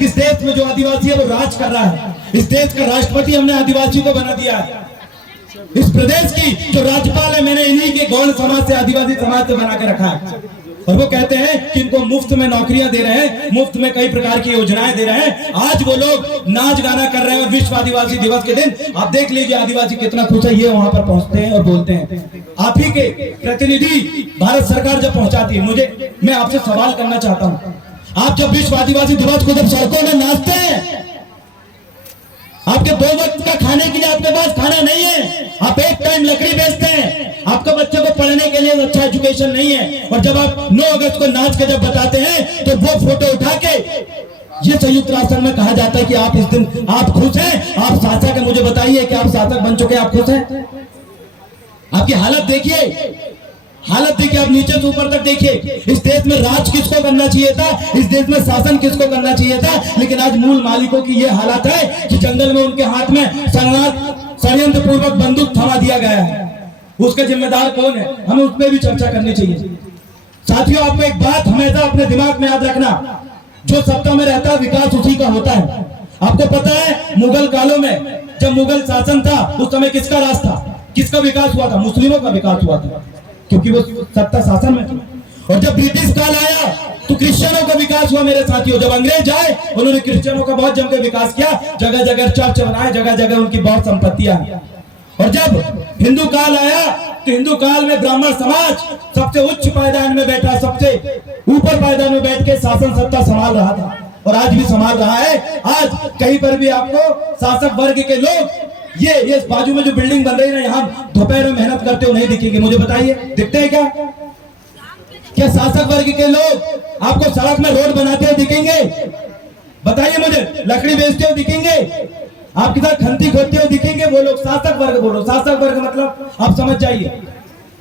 इस देश में जो आदिवासी है वो राज कर रहा है। इस देश का राष्ट्रपति हमने आदिवासी को बना दिया है। इस प्रदेश की जो राज्यपाल है मैंने इन्हीं के गौड़ समाज से, आदिवासी समाज से बना के रखा है। और वो कहते हैं कि इनको मुफ्त में नौकरियां दे रहे हैं, मुफ्त में कई प्रकार की योजनाएं दे रहे हैं। आज वो लोग नाच गाना कर रहे हैं और विश्व आदिवासी दिवस के दिन आप देख लीजिए आदिवासी कितना खुश है। ये वहां पर पहुंचते हैं और बोलते हैं। आप ही के प्रतिनिधि भारत सरकार जब पहुंचाती है, मैं आपसे सवाल करना चाहता हूं, आप जब विश्व आदिवासी दिवस को जब सड़कों में नाचते हैं, आपके 2 वक्त का खाने के लिए आपके पास खाना नहीं है, आप एक टाइम लकड़ी बेचते हैं, आपके बच्चे को पढ़ने के लिए अच्छा एजुकेशन नहीं है, और जब आप 9 अगस्त को नाच के जब बताते हैं तो वो फोटो उठा के ये संयुक्त राष्ट्र में कहा जाता है कि आप इस दिन आप खुश हैं, आप शासक हैं। मुझे बताइए कि आप शासक बन चुके, आप खुश हैं? आपकी हालत देखिए, हालत देखिए, आप नीचे से ऊपर तक देखिए। इस देश में राज किसको करना चाहिए था, इस देश में शासन किसको करना चाहिए था, लेकिन आज मूल मालिकों की ये हालत है कि जंगल में उनके हाथ में षड्यंत्र पूर्वक बंदूक थमा दिया गया है। उसके जिम्मेदार कौन है, हमें उस पर भी चर्चा करनी चाहिए। साथियों, आपको एक बात हमेशा अपने दिमाग में याद रखना, जो सत्ता में रहता है विकास उसी का होता है। आपको पता है मुगल कालों में जब मुगल शासन था उस समय किसका राज था, किसका विकास हुआ था? मुस्लिमों का विकास हुआ था, क्योंकि वो सत्ता शासन में थी। और जब ब्रिटिश काल आया तो क्रिश्चियनों का विकास हुआ मेरे साथियों। जब अंग्रेज आए उन्होंने क्रिश्चियनों का बहुत जमकर विकास किया, जगह जगह चर्च बनाए, जगह जगह उनकी बहुत संपत्तियां। और जब हिंदू काल आया तो हिंदू काल में ब्राह्मण समाज सबसे उच्च पायदान में बैठा, सबसे ऊपर पायदान में बैठ के शासन सत्ता संभाल रहा था, और आज भी संभाल रहा है। आज कहीं पर भी आपको शासक वर्ग के लोग ये बाजू में जो बिल्डिंग बन रही है ना, यहाँ दोपहर में मेहनत करते हो नहीं दिखेंगे। मुझे बताइए, दिखते हैं क्या? क्या शासक वर्ग के लोग आपको सड़क में रोड बनाते हुए दिखेंगे? बताइए मुझे। लकड़ी बेचते हुए दिखेंगे? आपके साथ खंती खोदते हुए दिखेंगे? वो लोग शासक वर्ग। बोलो शासक वर्ग मतलब आप समझ जाइए,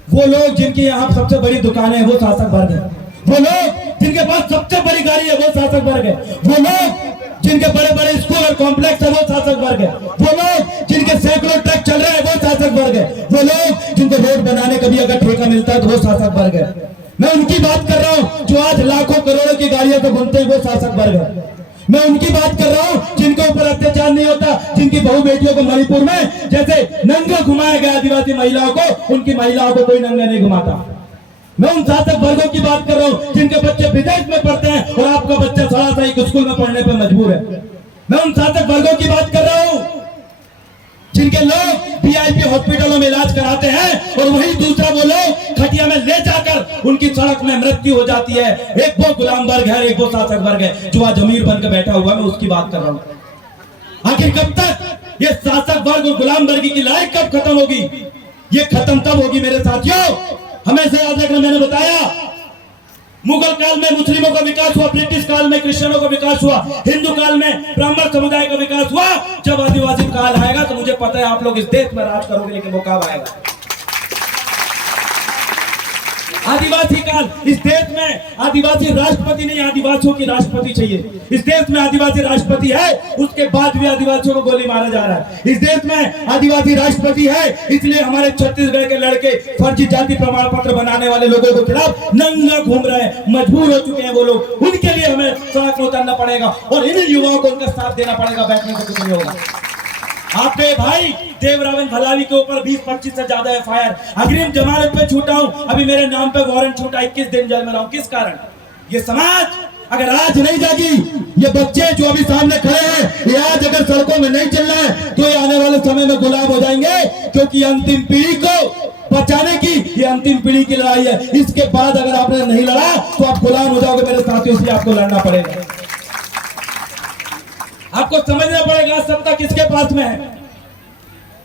वो लोग जिनकी यहाँ सबसे बड़ी दुकानें हैं वो शासक वर्ग है। वो लोग जिनके पास सबसे बड़ी गाड़ी है वो शासक वर्ग है। वो लोग जिनके बड़े बड़े स्कूल और कॉम्प्लेक्स है वो शासक वर्ग है। वो लोग जिनके सैकड़ों ट्रक चल रहे हैं वो शासक वर्ग है। वो लोग जिनको रोड बनाने का भी अगर ठेका मिलता है तो वो शासक वर्ग है। मैं उनकी बात कर रहा हूँ जो आज लाखों करोड़ों की गाड़ियों को घूमते हैं, वो शासक वर्ग है। मैं उनकी बात कर रहा हूँ जिनके ऊपर अत्याचार नहीं होता, जिनकी बहू बेटियों को मणिपुर में जैसे नंगा घुमाया गया आदिवासी महिलाओं को, उनकी महिलाओं को कोई नंगा नहीं घुमाता। मैं उन शासक वर्गों की बात कर रहा हूँ जिनके बच्चे विदेश में पढ़ते हैं और आपका बच्चा थोड़ा सा एक स्कूल में पढ़ने पर मजबूर है। मैं उन शासक वर्गों की बात कर रहा हूँ जिनके लोग VIP हॉस्पिटलों में इलाज कराते हैं और वही दूसरा वो लोग खटिया में ले जाकर उनकी सड़क में मृत्यु हो जाती है। एक वो गुलाम वर्ग है, एक वो शासक वर्ग है जो आज अमीर बनकर बैठा हुआ है। मैं उसकी बात कर रहा हूँ। आखिर कब तक ये शासक वर्ग और गुलाम वर्ग की लड़ाई कब खत्म होगी? ये खत्म तब होगी मेरे साथियों, हमेशा याद रखना। मैंने बताया मुगल काल में मुस्लिमों का विकास हुआ, ब्रिटिश काल में क्रिश्चियनों का विकास हुआ, हिंदू काल में ब्राह्मण समुदाय का विकास हुआ। जब आदिवासी काल आएगा तो मुझे पता है आप लोग इस देश में राज करोगे, लेकिन वो कब आएगा? आदिवासी काल। इस देश में आदिवासी राष्ट्रपति नहीं, आदिवासियों की राष्ट्रपति चाहिए। इस देश में आदिवासी राष्ट्रपति है, उसके बाद भी आदिवासियों को गोली मारा जा रहा है। इस देश में आदिवासी राष्ट्रपति है, इसलिए हमारे छत्तीसगढ़ के लड़के फर्जी जाति प्रमाण पत्र बनाने वाले लोगों के खिलाफ नंगा घूम रहे हैं, मजबूर हो चुके हैं वो लोग। उनके लिए हमें सड़क में उतरना पड़ेगा और इन युवाओं को उनका साथ देना पड़ेगा, बैठने से कुछ नहीं होगा। आपके भाई देवरावन भलावी के ऊपर 20-25 से ज्यादा FIR, अग्रिम जमानत पे छूटा हूं, अभी मेरे नाम पे वारंट छूटा, 21 दिन जेल में रहा हूं। किस कारण? ये समाज अगर आज नहीं जागी, ये बच्चे जो अभी सामने खड़े हैं, ये आज अगर सड़कों में नहीं चल रहे हैं तो ये आने वाले समय में गुलाम हो जाएंगे, क्योंकि अंतिम पीढ़ी को बचाने की ये अंतिम पीढ़ी की लड़ाई है। इसके बाद अगर आपने नहीं लड़ा तो आप गुलाम हो जाओगे मेरे साथियों, इसलिए आपको लड़ना पड़ेगा। आपको समझना पड़ेगा सत्ता किसके पास में है,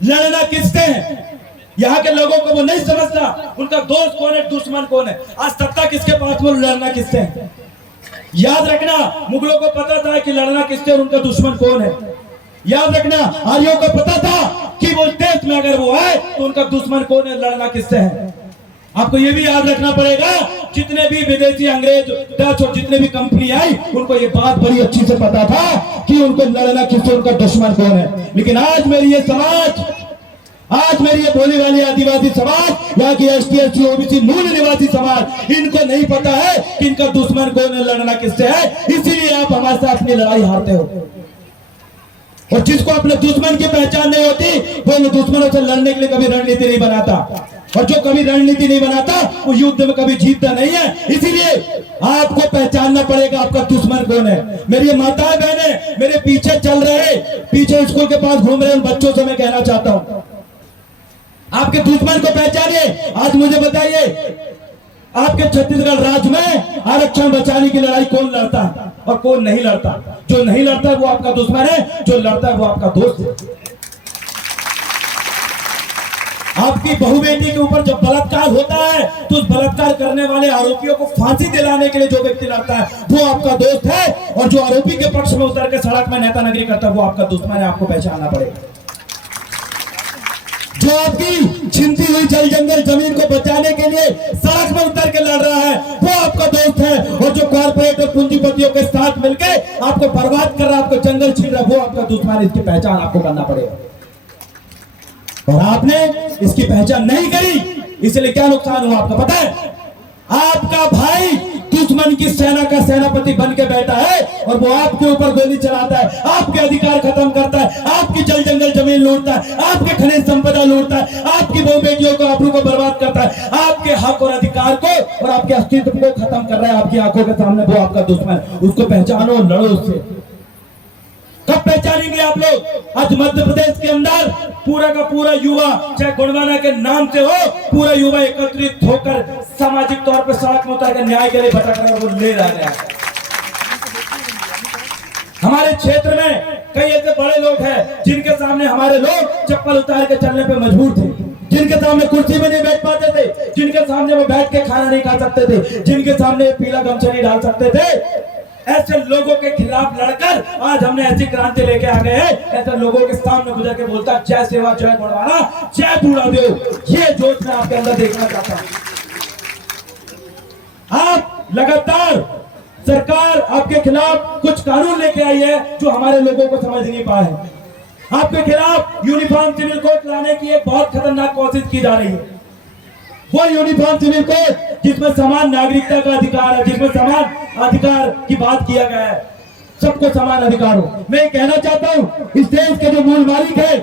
लड़ना किससे है। यहाँ के लोगों को वो नहीं समझता उनका दोस्त कौन है, दुश्मन कौन है। आज सत्ता किसके पास में, लड़ना किससे है। याद रखना, मुगलों को पता था कि लड़ना किससे और उनका दुश्मन कौन है। याद रखना, आर्यों को पता था कि वो देश में अगर वो आए तो उनका दुश्मन कौन है, लड़ना किससे है। आपको ये भी याद रखना पड़ेगा, जितने भी विदेशी अंग्रेज, डच और जितने भी कंपनी आई, उनको ये बात बड़ी अच्छी से पता था कि उनको लड़ना किससे, उनका दुश्मन कौन है। लेकिन आज मेरी ये समाज आज मेरी ये बोली वाली आदिवासी समाज, यहाँ की एसटी एससी ओबीसी मूल निवासी समाज, इनको नहीं पता है कि इनका दुश्मन कौन है, लड़ना किससे है। इसीलिए आप हमारे साथ अपनी लड़ाई हारते हो। और जिसको अपने दुश्मन की पहचान नहीं होती, वो दुश्मनों से लड़ने के लिए कभी रणनीति नहीं बनाता, और जो कभी रणनीति नहीं बनाता वो युद्ध में कभी जीतता नहीं है। इसीलिए आपको पहचानना पड़ेगा आपका दुश्मन कौन है। मेरी माताएं बहनें मेरे पीछे चल रहे, पीछे स्कूल के पास घूम रहे उन बच्चों से मैं कहना चाहता हूं, आपके दुश्मन को पहचानिए। आज मुझे बताइए, आपके छत्तीसगढ़ राज्य में आरक्षण बचाने की लड़ाई कौन लड़ता है और कौन नहीं लड़ता? जो नहीं लड़ता है वो आपका दुश्मन है, जो लड़ता है वो आपका दोस्त है। आपकी बहू बेटी के ऊपर जब बलात्कार होता है तो उस बलात्कार करने वाले आरोपियों को फांसी दिलाने के लिए जो व्यक्ति लड़ता है वो आपका दोस्त है, और जो आरोपी के पक्ष में उतर के सड़क में नेतानगरी करता है वो आपका दुश्मन है। आपको पहचानना पड़ेगा। जो आपकी छिनती हुई जल जंगल जमीन को बचाने के लिए सड़क में उतर के लड़ रहा है वो आपका दोस्त है, और जो कॉर्पोरेट और पूंजीपतियों के साथ मिलकर आपको बर्बाद कर रहा है, आपको जंगल छीन रहा है, वो आपका दुश्मन है। इसकी पहचान आपको करना पड़ेगा, और आपने इसकी पहचान नहीं करी, इसलिए क्या नुकसान हुआ आपका पता है? आपका भाई दुश्मन की सेना का सेनापति बन के बैठा है, और वो आपके ऊपर गोली चलाता है, आपके अधिकार खत्म करता है, आपकी जल जंगल जमीन लूटता है, आपके खनिज संपदा लूटता है, आपकी बहु बेटियों को आबरू को बर्बाद करता है, आपके हक और अधिकार को और आपके अस्तित्व को खत्म कर रहा है आपकी आंखों के सामने। वो आपका दुश्मन, उसको पहचानो, लड़ो उससे। कब पहचानेंगे आप लोग? आज मध्य प्रदेश के अंदर पूरा का पूरा युवा, चाहे गुणवाना के नाम से हो, पूरा युवा एकत्रित होकर सामाजिक तौर पर सड़क में उतर कर न्याय के लिए भटक रहे हैं, वो ले रहा है। हमारे क्षेत्र में कई ऐसे बड़े लोग हैं जिनके सामने हमारे लोग चप्पल उतार के चलने पे मजबूर थे, जिनके सामने कुर्सी में नहीं बैठ पाते थे, जिनके सामने वो बैठ के खाना नहीं खा सकते थे, जिनके सामने पीला गमछा नहीं डाल सकते थे। ऐसे लोगों के खिलाफ लड़कर आज हमने ऐसी क्रांति लेके आ गए हैं। ऐसे लोगों के सामने गुजर के बोलता जय सेवा, जय गुणवाना, जय बूढ़ादेव। ये जोश मैं आपके अंदर देखना चाहता हूं। आप लगातार सरकार आपके खिलाफ कुछ कानून लेके आई है जो हमारे लोगों को समझ नहीं पाए। आपके खिलाफ यूनिफॉर्म सिविल कोड लाने की एक बहुत खतरनाक कोशिश की जा रही है। वो यूनिफॉर्म सिविल कोड जिसमें समान नागरिकता का अधिकार है, जिसमें समान अधिकार की बात किया गया है, सबको समान अधिकार हो। मैं कहना चाहता हूं, इस देश के जो मूल मालिक है,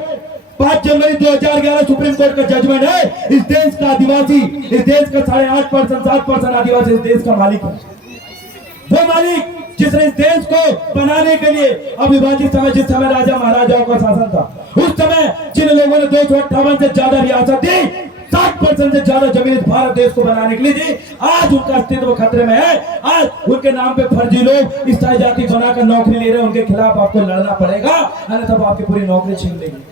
5 जनवरी 2011 सुप्रीम कोर्ट का जजमेंट है, इस देश का आदिवासी, इस देश का 8.5% 7% आदिवासी इस देश का मालिक है। वो मालिक जिसने इस देश को बनाने के लिए अविभाजित समय, जिस समय राजा महाराजाओं का शासन था, उस समय जिन लोगों ने 258 से ज्यादा रियासत दी, 60% से ज्यादा जमीन भारत देश को बनाने के लिए दी, आज उनका अस्तित्व खतरे में है। आज उनके नाम पे फर्जी लोग स्थायी जाति बनाकर नौकरी ले रहे हैं, उनके खिलाफ आपको लड़ना पड़ेगा, अन्यथा आपकी पूरी नौकरी छीन लेगी।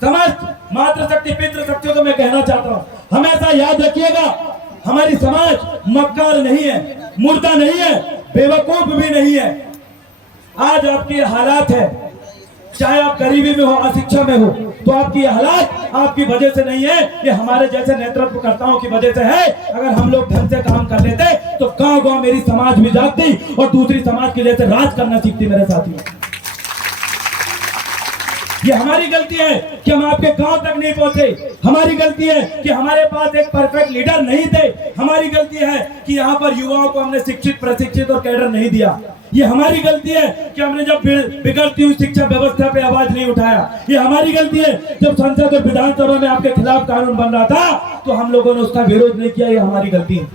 समस्त मातृशक्ति पितृशक्तियों को मैं कहना चाहता हूं, हमेशा याद रखिएगा, हमारी समाज मक्कार नहीं है, मुर्दा नहीं है, बेवकूफ भी नहीं है। आज आपके हालात है, चाहे आप गरीबी में हो, अशिक्षा में हो, तो आपकी हालात आपकी वजह से नहीं है, ये हमारे जैसे नेतृत्वकर्ताओं की वजह से है। अगर हम लोग ढंग से काम कर लेते तो गांव गांव मेरी समाज भी जागती और दूसरी समाज के जैसे राज करना सीखती मेरे साथी। ये हमारी गलती है कि हम आपके गांव तक नहीं पहुंचे, हमारी गलती है कि हमारे पास एक परफेक्ट लीडर नहीं थे, हमारी गलती है कि यहाँ पर युवाओं को हमने शिक्षित, प्रशिक्षित और कैडर नहीं दिया। ये हमारी गलती है कि हमने जब बिगड़ती हुई शिक्षा व्यवस्था पे आवाज नहीं उठाया। ये हमारी गलती है जब संसद और विधानसभा में आपके खिलाफ कानून बन रहा था तो हम लोगों ने उसका विरोध नहीं किया। ये हमारी गलती है,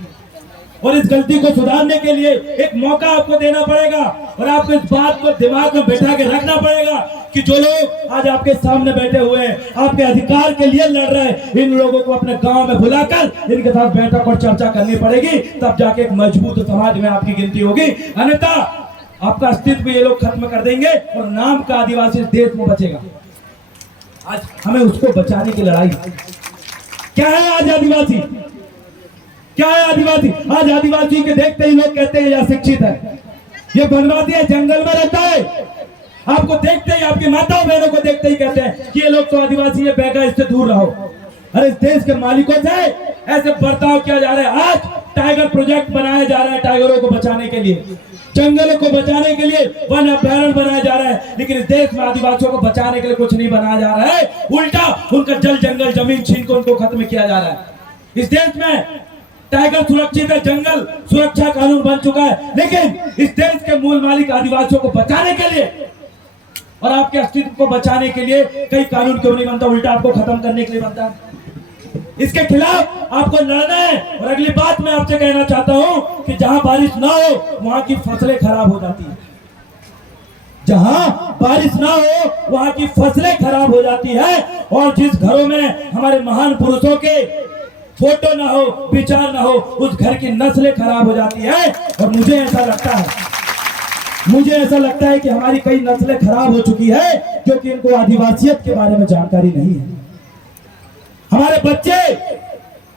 और इस गलती को सुधारने के लिए एक मौका आपको देना पड़ेगा, और आपको इस बात को दिमाग में बैठा के रखना पड़ेगा कि जो लोग आज आपके सामने बैठे हुए हैं, आपके अधिकार के लिए लड़ रहे हैं, इन लोगों को अपने गांव में बुलाकर इनके साथ बैठक और चर्चा करनी पड़ेगी, तब जाके एक मजबूत समाज में आपकी गिनती होगी। अन्यथा आपका अस्तित्व ये लोग खत्म कर देंगे और नाम का आदिवासी देश में बचेगा। आज हमें उसको बचाने की लड़ाई क्या है। आज आदिवासी क्या है? आदिवासी आज आदिवासी के देखते ही लोग कहते हैं यह शिक्षित है, ये बनवादी है, जंगल में रहता है। आपको देखते ही, आपकी माताओं बहनों को देखते ही कहते हैं कि ये लोग तो आदिवासी है, बेगा, इससे दूर रहो। अरे इस देश के मालिकों से ऐसे बर्ताव किया जा रहा है। आज टाइगर प्रोजेक्ट बनाया जा रहा है टाइगरों को बचाने के लिए। जंगलों को बचाने के लिए वन अभ्यारण्य बनाया जा रहा है, लेकिन इस देश में आदिवासियों को बचाने के लिए कुछ नहीं बनाया जा रहा है। उल्टा उनका जल जंगल जमीन छीन को उनको खत्म किया जा रहा है। इस देश में टाइगर सुरक्षित है, जंगल सुरक्षा कानून बन चुका है, लेकिन इस देश के मूल मालिक आदिवासियों को बचाने के लिए और आपके अस्तित्व को बचाने के लिए कई कानून क्यों नहीं बनता, उल्टा आपको खत्म करने के लिए बनता है। इसके खिलाफ आपको लड़ना है। और अगली बात मैं आपसे कहना चाहता हूं कि जहां बारिश ना हो वहां की फसलें खराब हो जाती है। जहां बारिश ना हो वहां की फसलें खराब हो जाती है। और जिस घरों में हमारे महान पुरुषों के फोटो ना हो, विचार ना हो, उस घर की नस्लें खराब हो जाती है। और मुझे ऐसा लगता है कि हमारी कई नस्लें खराब हो चुकी है क्योंकि इनको आदिवासियत के बारे में जानकारी नहीं है। हमारे बच्चे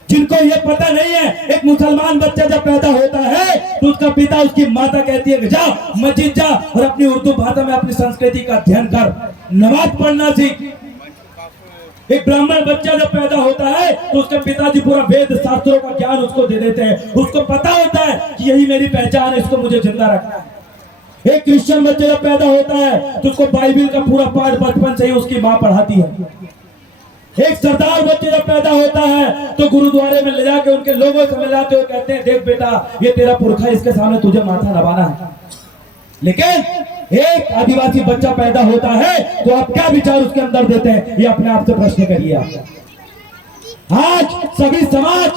जिनको ये पता नहीं है, एक मुसलमान बच्चा जब पैदा होता है तो उसका पिता उसकी माता कहती है कि जा मस्जिद जा और अपनी उर्दू भाषा में अपनी संस्कृति का अध्ययन कर, नमाज पढ़ना सीख। एक ब्राह्मण बच्चा जब पैदा होता है तो उसके पिताजी पूरा वेद शास्त्रों का ज्ञान उसको दे देते हैं। उसको पता होता है कि यही मेरी पहचान है, इसको मुझे जिंदा रखना है। एक क्रिश्चियन बच्चा जब पैदा होता है तो उसको बाइबल का पूरा पाठ बचपन से ही उसकी माँ पढ़ाती है। एक सरदार बच्चे जब पैदा होता है तो गुरुद्वारे में ले जाके उनके लोगों से मिलाते हुए कहते हैं देख बेटा ये तेरा पुरखा, इसके सामने तुझे माथा नवाना है। लेकिन एक आदिवासी बच्चा पैदा होता है तो आप क्या विचार उसके अंदर देते हैं, ये अपने आप से प्रश्न करिए। आज सभी समाज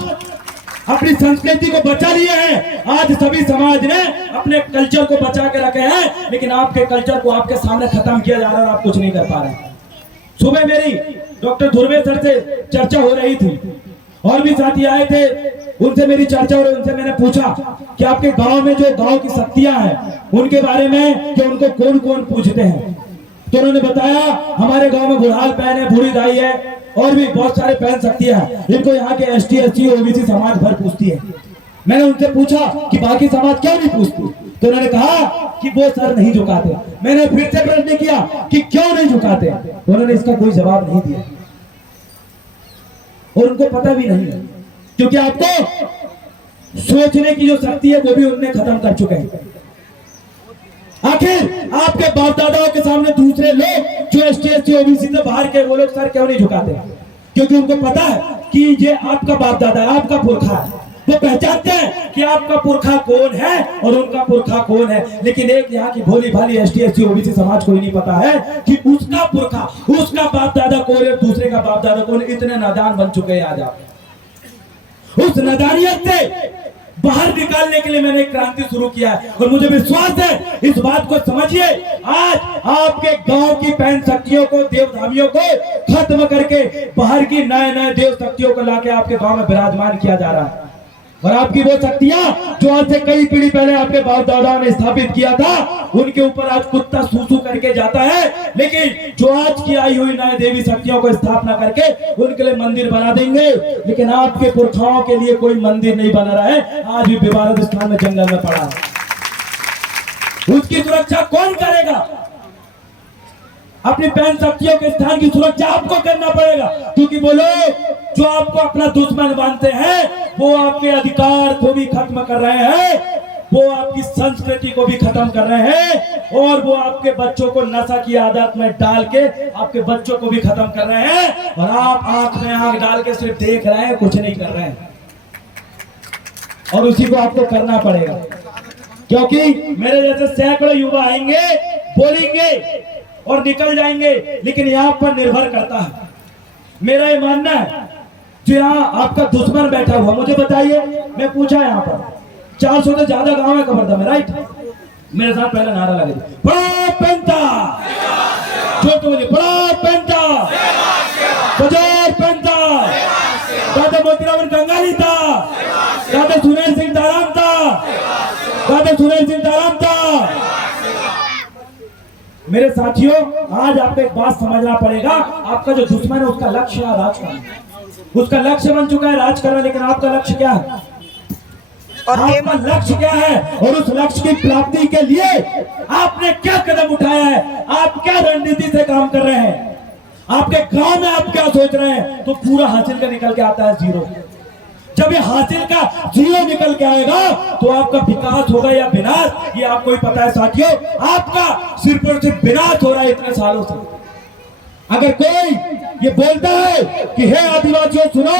अपनी संस्कृति को बचा लिए हैं, आज सभी समाज ने अपने कल्चर को बचा के रखे हैं, लेकिन आपके कल्चर को आपके सामने खत्म किया जा रहा है और आप कुछ नहीं कर पा रहे हैं। सुबह मेरी डॉक्टर धुर्वे सर से चर्चा हो रही थी और भी साथी आए थे, उनसे मेरी चर्चा हो रही। उनसे मैंने पूछा कि आपके गांव में जो गांव की शक्तियां हैं उनके बारे में कि उनको कौन कौन पूछते हैं। तो उन्होंने बताया हमारे गांव में बुढ़ाल बहन है, बूढ़ी दाई है और भी बहुत सारे बहन शक्तियां हैं। इनको यहाँ के ST SC OBC समाज भर पूछती है। मैंने उनसे पूछा कि बाकी समाज क्यों नहीं पूछती, तो उन्होंने कहा कि वो सर नहीं झुकाते। मैंने फिर से प्रश्न किया कि क्यों नहीं झुकाते, उन्होंने इसका कोई जवाब नहीं दिया और उनको पता भी नहीं है, क्योंकि आपको सोचने की जो शक्ति है वो भी उन्होंने खत्म कर चुके हैं। आखिर आपके बाप दादाओं के सामने दूसरे लोग जो ST SC OBC से बाहर के वो लोग सर क्यों नहीं झुकाते, क्योंकि उनको पता है कि ये आपका बाप दादा है, आपका पुरखा है। वो पहचानते हैं कि आपका पुरखा कौन है और उनका पुरखा कौन है। लेकिन एक यहाँ की भोली भाली ST SC OBC समाज को ही नहीं पता है कि उसका पुरखा, उसका बाप दादा कौन है, दूसरे का बाप दादा कौन है। इतने नादान बन चुके हैं आज आप। उस नादानियत से बाहर निकालने के लिए मैंने एक क्रांति शुरू किया है और मुझे विश्वास है, इस बात को समझिए, आज आपके गांव की पैन शक्तियों को, देवधामियों को खत्म करके बाहर की नए नए देव शक्तियों को लाके आपके गांव में विराजमान किया जा रहा है। और आपकी वो शक्तियां जो आज से कई पीढ़ी पहले आपके बाप दादाओं ने स्थापित किया था, उनके ऊपर आज कुत्ता सूसू करके जाता है। लेकिन जो आज की आई हुई नई देवी शक्तियों को स्थापना करके उनके लिए मंदिर बना देंगे, लेकिन आपके पुरखाओं के लिए कोई मंदिर नहीं बना रहा है। आज भी विवादित स्थान में जंगल में पड़ा है, उसकी सुरक्षा कौन करेगा? अपनी पैन शक्तियों के स्थान की सुरक्षा आपको करना पड़ेगा, क्योंकि वो लोग जो आपको अपना दुश्मन मानते हैं वो आपके अधिकार को भी खत्म कर रहे हैं, वो आपकी संस्कृति को भी खत्म कर रहे हैं और वो आपके बच्चों को नशा की आदत में डाल के आपके बच्चों को भी खत्म कर रहे हैं। और आप आंख में आंख डाल के सिर्फ देख रहे हैं, कुछ नहीं कर रहे हैं। और उसी को आपको करना पड़ेगा, क्योंकि मेरे जैसे सैकड़ों युवा आएंगे, बोलेंगे और निकल जाएंगे, लेकिन यहाँ पर निर्भर करता है। मेरा ये मानना है, जो यहाँ आपका दुश्मन बैठा हुआ, मुझे बताइए, मैं पूछा यहाँ पर 400 से ज्यादा गांव है कबरदा में, राइट? मेरे साथ पहला नारा लगे, बड़ा पेंटा, जो तो बोलिए बड़ा पेंटा, बाजार पेंटा, दादा मोतीराम गंगाली था, दादा सुनील सिंह दाराम था, दादा सुनील सिंह दाराम था। मेरे साथियों, आज आपको एक बात समझना पड़ेगा, आपका जो दुश्मन है उसका लक्ष्य है राज करना। उसका लक्ष्य बन चुका है राज करना, लेकिन आपका लक्ष्य क्या है? और आपका लक्ष्य क्या है? और उस लक्ष्य की प्राप्ति के लिए आपने क्या कदम उठाया है? आप क्या रणनीति से काम कर रहे हैं? आपके गांव में आप क्या सोच रहे हैं? तो पूरा हासिल कर निकल के आता है जीरो। जब ये हासिल का जीरो निकल के आएगा तो आपका विकास होगा या विनाश, ये आपको ही पता है साथियों। आपका सिर्फ और सिर्फ विनाश हो रहा है इतने सालों से। अगर कोई ये बोलता है कि हे आदिवासियों सुनो,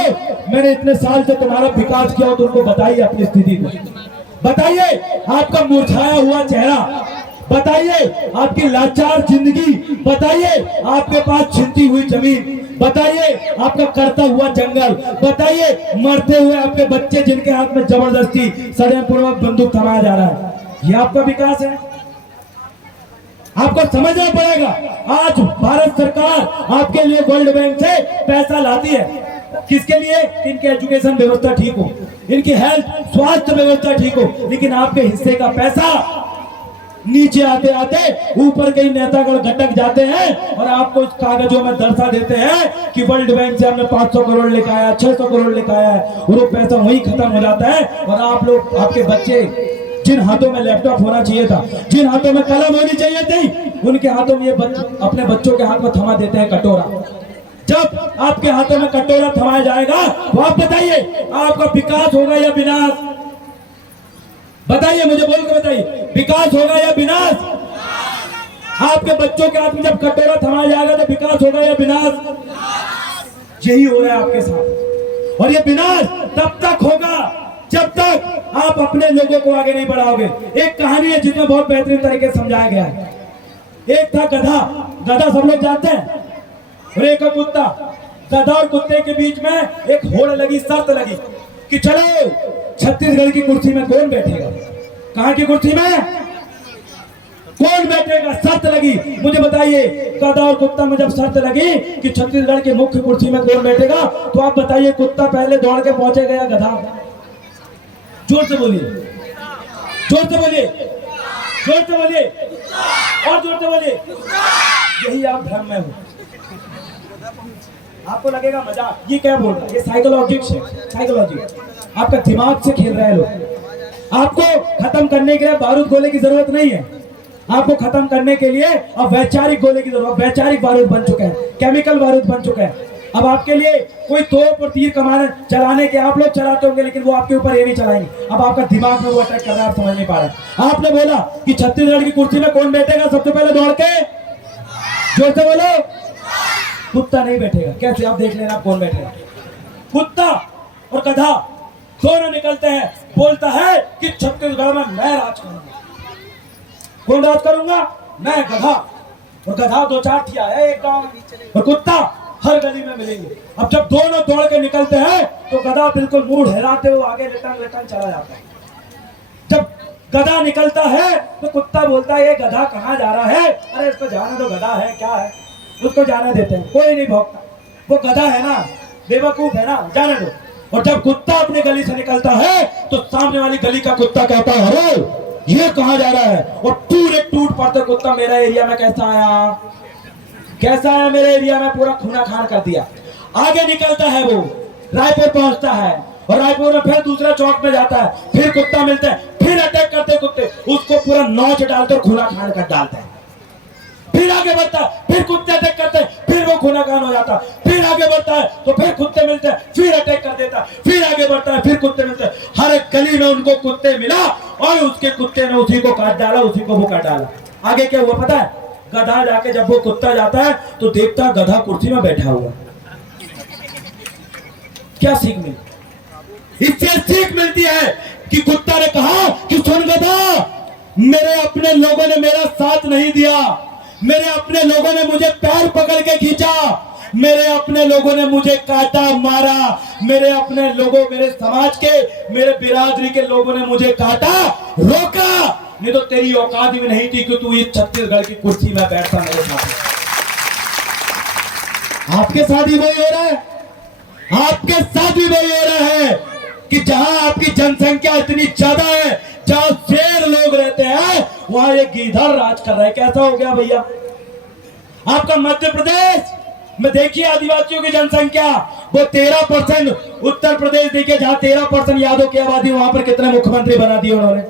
मैंने इतने साल से तुम्हारा विकास किया, तो उनको बताइए अपनी स्थिति को, बताइए आपका मुरझाया हुआ चेहरा, बताइए आपकी लाचार जिंदगी, बताइए आपके पास छिनती हुई जमीन, बताइए आपका करता हुआ जंगल, बताइए मरते हुए आपके बच्चे जिनके हाथ में जबरदस्ती षड्यंत्रपूर्वक बंदूक थमाया जा रहा है। ये आपका विकास है? आपको समझना पड़ेगा। आज भारत सरकार आपके लिए वर्ल्ड बैंक से पैसा लाती है, किसके लिए? इनकी एजुकेशन व्यवस्था ठीक हो, इनकी हेल्थ स्वास्थ्य व्यवस्था ठीक हो, लेकिन आपके हिस्से का पैसा नीचे आते आते ऊपर कई नेतागण घटक जाते हैं और आपको इस कागजों में दर्शा देते हैं कि वर्ल्ड बैंक से हमने 500 करोड़ लेकर आया, 600 करोड़ लेकर आया है, और वो पैसा वहीं खत्म हो जाता है। और आप लोग, आपके बच्चे जिन हाथों में लैपटॉप होना चाहिए था, जिन हाथों में कलम होनी चाहिए थी, उनके हाथों में ये अपने बच्चों के हाथ में थमा देते हैं कटोरा। जब आपके हाथों में कटोरा थमाया जाएगा तो आप बताइए आपका विकास होगा या विनाश? बताइए, मुझे बोल के बताइए, विकास होगा या विनाश? आपके बच्चों के हाथ में जब कटोरा थमाया जाएगा तो विकास होगा या विनाश? यही हो रहा है आपके साथ। और ये विनाश तब तक होगा जब तक आप अपने लोगों को आगे नहीं बढ़ाओगे। एक कहानी है जिसमें बहुत बेहतरीन तरीके से समझाया गया है। एक था गधा, गधा सब लोग जानते हैं, और एक कुत्ता। गधा और कुत्ते के बीच में एक होड़ लगी, शर्त लगी कि चलो छत्तीसगढ़ की कुर्सी में कौन बैठेगा? कहां की कुर्सी में कौन बैठेगा? शर्त लगी। मुझे बताइए, गधा और कुत्ता में जब शर्त लगी कि छत्तीसगढ़ की मुख्य कुर्सी में कौन बैठेगा, तो आप बताइए कुत्ता पहले दौड़ के पहुंचेगा या गधा? जोर से बोलिए, जोर से बोलिए, जोर से बोलिए, और जोर से बोलिए। यही आप भ्रम में हो। आपको लगेगा मजाक, ये क्या बोल रहा है? ये साइकोलॉजी से, साइकोलॉजी आपका दिमाग से खेल रहे हैं लोग। आपको खत्म करने के लिए बारूद गोले की जरूरत नहीं है, आपको खत्म करने के लिए अब वैचारिक गोले की जरूरत। वैचारिक बारूद बन चुके हैं, केमिकल बारूद बन चुके हैं। अब आपके लिए कोई तोप और तीर कमान चलाने के आप लोग चलाते होंगे, लेकिन वो आपके ऊपर ये नहीं चलाएंगे। अब आपका दिमाग में वो अटैक कर रहा है, आप समझ नहीं पा रहे। आपने बोला कि छत्तीसगढ़ की कुर्सी में कौन बैठेगा, सबसे पहले दौड़ के जोर से बोलो। कुत्ता नहीं बैठेगा। कैसे? आप देख लेना कौन बैठेगा। कुत्ता और गधा दोनों निकलते हैं, बोलता है कि छत्तीसगढ़ में मैं राज करूंगा। कौन राज करूंगा? मैं। गधा और गधा दो चार ठिया है एक गांव में, और कुत्ता हर गली में मिलेंगे। अब जब दोनों दौड़ के निकलते हैं तो गधा बिल्कुल मूड हिलाते हुए आगे रिटर्न चला जाता है। जब गधा निकलता है तो कुत्ता बोलता है ये गधा कहाँ जा रहा है? अरे इसको जाने दो, गधा है, क्या है, उसको जाने देते हैं, कोई नहीं भौंकता, वो गधा है ना, बेवकूफ है ना, जाने दो। और जब कुत्ता अपनी गली से निकलता है तो सामने वाली गली का कुत्ता कहता है अरे ये कहाँ जा रहा है? और पूरे टूट पड़ते कुत्ता मेरा एरिया में कैसा आया, कैसा आया मेरे एरिया में, पूरा खूना खान कर दिया। आगे निकलता है, वो रायपुर पहुंचता है, और रायपुर में फिर दूसरा चौक में जाता है, फिर कुत्ता मिलता है, फिर अटैक करते कुत्ते, उसको पूरा नोच डालते और खूना खान कर डालते हैं। फिर आगे बढ़ता है, फिर कुत्ते अटैक करते हैं, फिर वो खूना खान हो जाता है। फिर आगे बढ़ता है तो फिर कुत्ते मिलते हैं, फिर अटैक कर देता है। फिर आगे बढ़ता है, फिर कुत्ते मिलते हैं। हर एक गली में उनको कुत्ते मिला और उसके कुत्ते ने उसी को काट डाला, उसी को वो काट डाला। आगे क्या हुआ पता है? गधा जाके जब वो कुत्ता जाता है तो देखता है गधा कुर्सी में बैठा हुआ। क्या सीख मिलती? इससे सीख मिलती है कि कुत्ता ने कहा कि सुन गधा, मेरे अपने लोगों ने मेरा साथ नहीं दिया, मेरे अपने लोगों ने मुझे पैर पकड़ के खींचा, मेरे अपने लोगों ने मुझे काटा मारा, मेरे अपने लोगों, मेरे समाज के, मेरे बिरादरी के लोगों ने मुझे काटा, रोका। नहीं तो तेरी औकात भी नहीं थी कि तू इस छत्तीसगढ़ की कुर्सी में बैठता मेरे साथ। आपके साथ ही वही हो रहा है, आपके साथ भी वही हो रहा है कि जहां आपकी जनसंख्या इतनी ज्यादा है, जहां शेर लोग रहते हैं, वहां ये गीधर राज कर रहा है। कैसा हो गया भैया? आपका मध्य प्रदेश में देखिए आदिवासियों की जनसंख्या वो 13%। उत्तर प्रदेश देखिए जहां 13% यादव की आबादी, वहां पर कितने मुख्यमंत्री बना दिए उन्होंने।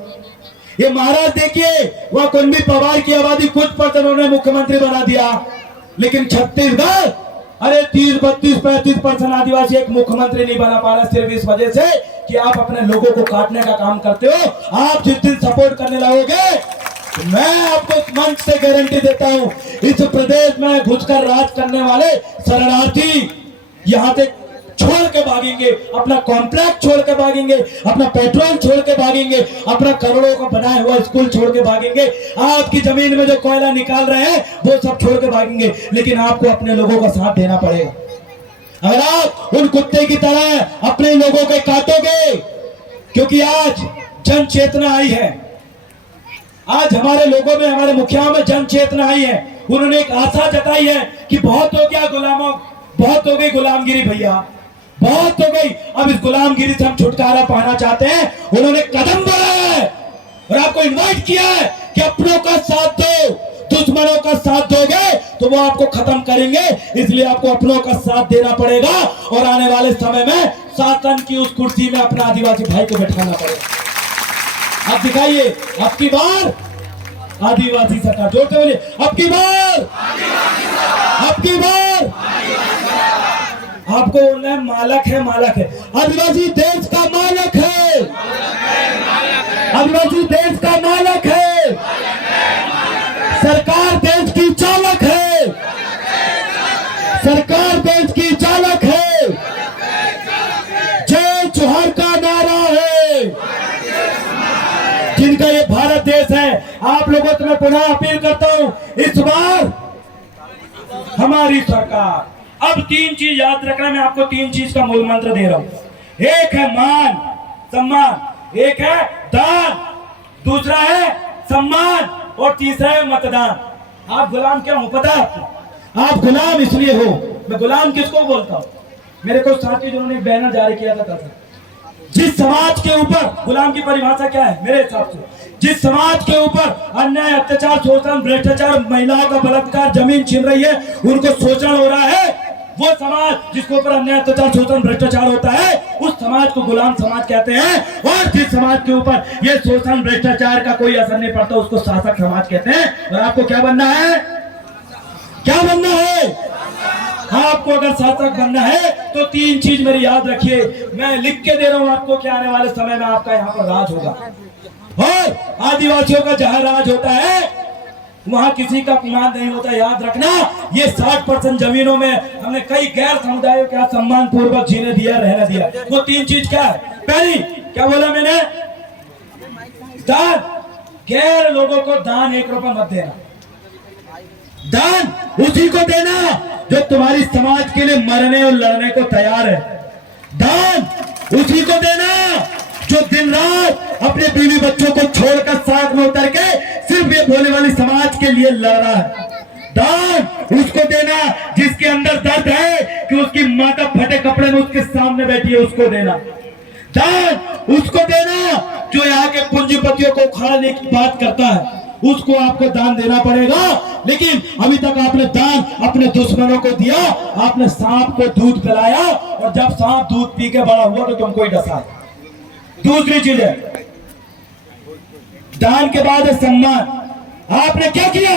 ये महाराज देखिए वहां कुंभी पवार की आबादी कुछ % उन्होंने मुख्यमंत्री बना दिया। लेकिन छत्तीसगढ़ अरे 30-32-35% आदिवासी एक मुख्यमंत्री नहीं बना पा रहा सिर्फ इस वजह से कि आप अपने लोगों को काटने का काम करते हो। आप जिस दिन सपोर्ट करने लगोगे तो मैं आपको इस मंच से गारंटी देता हूं, इस प्रदेश में घुसकर राज करने वाले शरणार्थी यहां से छोड़ के भागेंगे, अपना कॉम्प्लेक्स छोड़ के भागेंगे, अपना पेट्रोल छोड़ के भागेंगे, अपना करोड़ों का बनाया हुआ स्कूल छोड़ के भागेंगे, आपकी जमीन में जो कोयला निकाल रहे हैं वो सब छोड़ के भागेंगे। लेकिन आपको अपने लोगों का साथ देना पड़ेगा। अगर आप उन कुत्ते की तरह अपने लोगों के काटोगे, क्योंकि आज जन चेतना आई है, आज हमारे लोगों में, हमारे मुखियाओं में जन चेतना आई है। उन्होंने एक आशा जताई है कि बहुत हो गया गुलामों, बहुत हो गई गुलामगिरी भैया, बहुत हो गई, अब इस गुलामगिरी से हम छुटकारा पाना चाहते हैं। उन्होंने कदम बढ़ाया है और आपको इनवाइट किया है कि अपनों का साथ दो, दुश्मनों का साथ दोगे तो वो आपको खत्म करेंगे। इसलिए आपको अपनों का साथ देना पड़ेगा और आने वाले समय में शासन की उस कुर्सी में अपना आदिवासी भाई को बैठाना पड़ेगा। आप दिखाइए, अब की बार आदिवासी सरकार, जोर से बोलिए, अब की बार, अब की बार। आपको बोलना है मालक है, मालक है। आदिवासी देश का मालक है, आदिवासी देश का मालक है, सरकार देश की चालक है, सरकार देश की चालक है। जय जोहर का नारा है। जिनका ये भारत देश है, आप लोगों से मैं पुनः अपील करता हूं, इस बार हमारी सरकार, अब 3 चीज याद रखना, मैं आपको 3 चीज का मूल मंत्र दे रहा हूं। एक है मान सम्मान, एक है दान, दूसरा है सम्मान और तीसरा है मतदान। आप गुलाम क्या हो पता है आपको? आप गुलाम इसलिए हो, मैं गुलाम किसको बोलता हूं? मेरे को साथी जिन्होंने बैनर जारी किया था, जिस समाज के ऊपर, गुलाम की परिभाषा क्या है मेरे हिसाब से, जिस समाज के ऊपर अन्याय, अत्याचार, शोषण, भ्रष्टाचार, महिलाओं का बलात्कार, जमीन छीन रही है, उनको शोषण हो रहा है, वो समाज जिसके ऊपर अन्याय, अत्याचार, शोषण, भ्रष्टाचार होता है, उस समाज को गुलाम समाज कहते हैं। और जिस समाज के ऊपर ये शोषण, भ्रष्टाचार का कोई असर नहीं पड़ता, उसको शासक समाज कहते हैं। और आपको क्या बनना है? क्या बनना है? आपको अगर शासक बनना है तो 3 चीज मेरी याद रखिए, मैं लिख के दे रहा हूं आपको कि आने वाले समय में आपका यहाँ पर राज होगा। और आदिवासियों का जहां राज होता है वहां किसी का अपमान नहीं होता। याद रखना, ये 60% जमीनों में हमने कई गैर समुदायों का सम्मान पूर्वक जीने दिया, रहने दिया। वो 3 चीज क्या है? पहली क्या बोला मैंने? दान। गैर लोगों को दान 1 रुपया मत देना। दान उसी को देना जो तुम्हारी समाज के लिए मरने और लड़ने को तैयार है। दान उसी को देना जो दिन रात अपने बीवी बच्चों को छोड़कर साथ में उतर के सिर्फ ये भोले वाली समाज के लिए लड़ रहा है। दान उसको देना जिसके अंदर दर्द है कि उसकी माता फटे कपड़े में उसके सामने बैठी है, उसको देना। दान उसको देना जो यहाँ के पूंजीपतियों को उखाड़ने की बात करता है, उसको आपको दान देना पड़ेगा। लेकिन अभी तक आपने दान अपने दुश्मनों को दिया। आपने सांप को दूध पिलाया और जब सांप दूध पी के बड़ा हुआ तो तुमको ही डसा। दूसरी चीज है, दान के बाद है सम्मान। आपने क्या किया?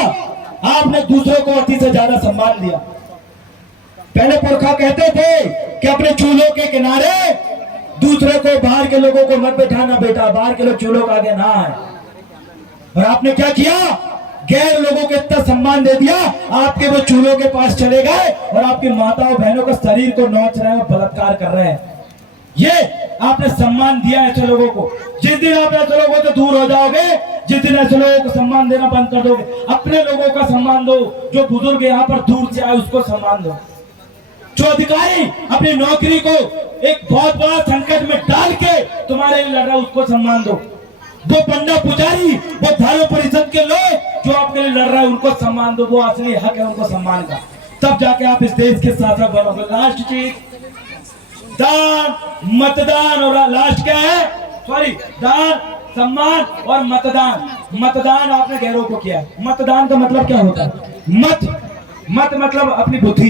आपने दूसरों को अति से ज्यादा सम्मान दिया। पहले पुरखा कहते थे कि अपने चूल्हों के किनारे दूसरे को, बाहर के लोगों को मत बैठाना बेटा, बाहर के लोग चूल्हों के आगे ना आए। और आपने क्या किया? गैर लोगों को इतना सम्मान दे दिया, आपके वो चूल्हों के पास चले गए और आपकी माताओं बहनों का शरीर को नोच रहे हैं, बलात्कार कर रहे हैं। ये आपने सम्मान दिया ऐसे लोगों को। जिस दिन आप ऐसे लोगों से दूर हो जाओगे, जिस दिन ऐसे लोगों को सम्मान देना बंद कर दोगे, अपने लोगों का सम्मान दो। जो बुजुर्ग यहाँ पर दूर से आए उसको सम्मान दो। जो अधिकारी अपनी नौकरी को एक बहुत बड़ा संकट में डाल के तुम्हारे लिए लड़ रहा है, उसको सम्मान दो। वो पंडा पुजारी, वो धर्म परिषद के लोग जो आपके लिए लड़ रहे हैं, उनको सम्मान दो। वो असली हक है उनको सम्मान का, तब जाके आप इस देश के शासक बनोगे। लास्ट चीज दान, मतदान। और लास्ट क्या है? सॉरी, दान, सम्मान और मतदान। मतदान आपने गैरों को किया। मतदान का मतलब क्या होता है? मत मतलब अपनी बुद्धि,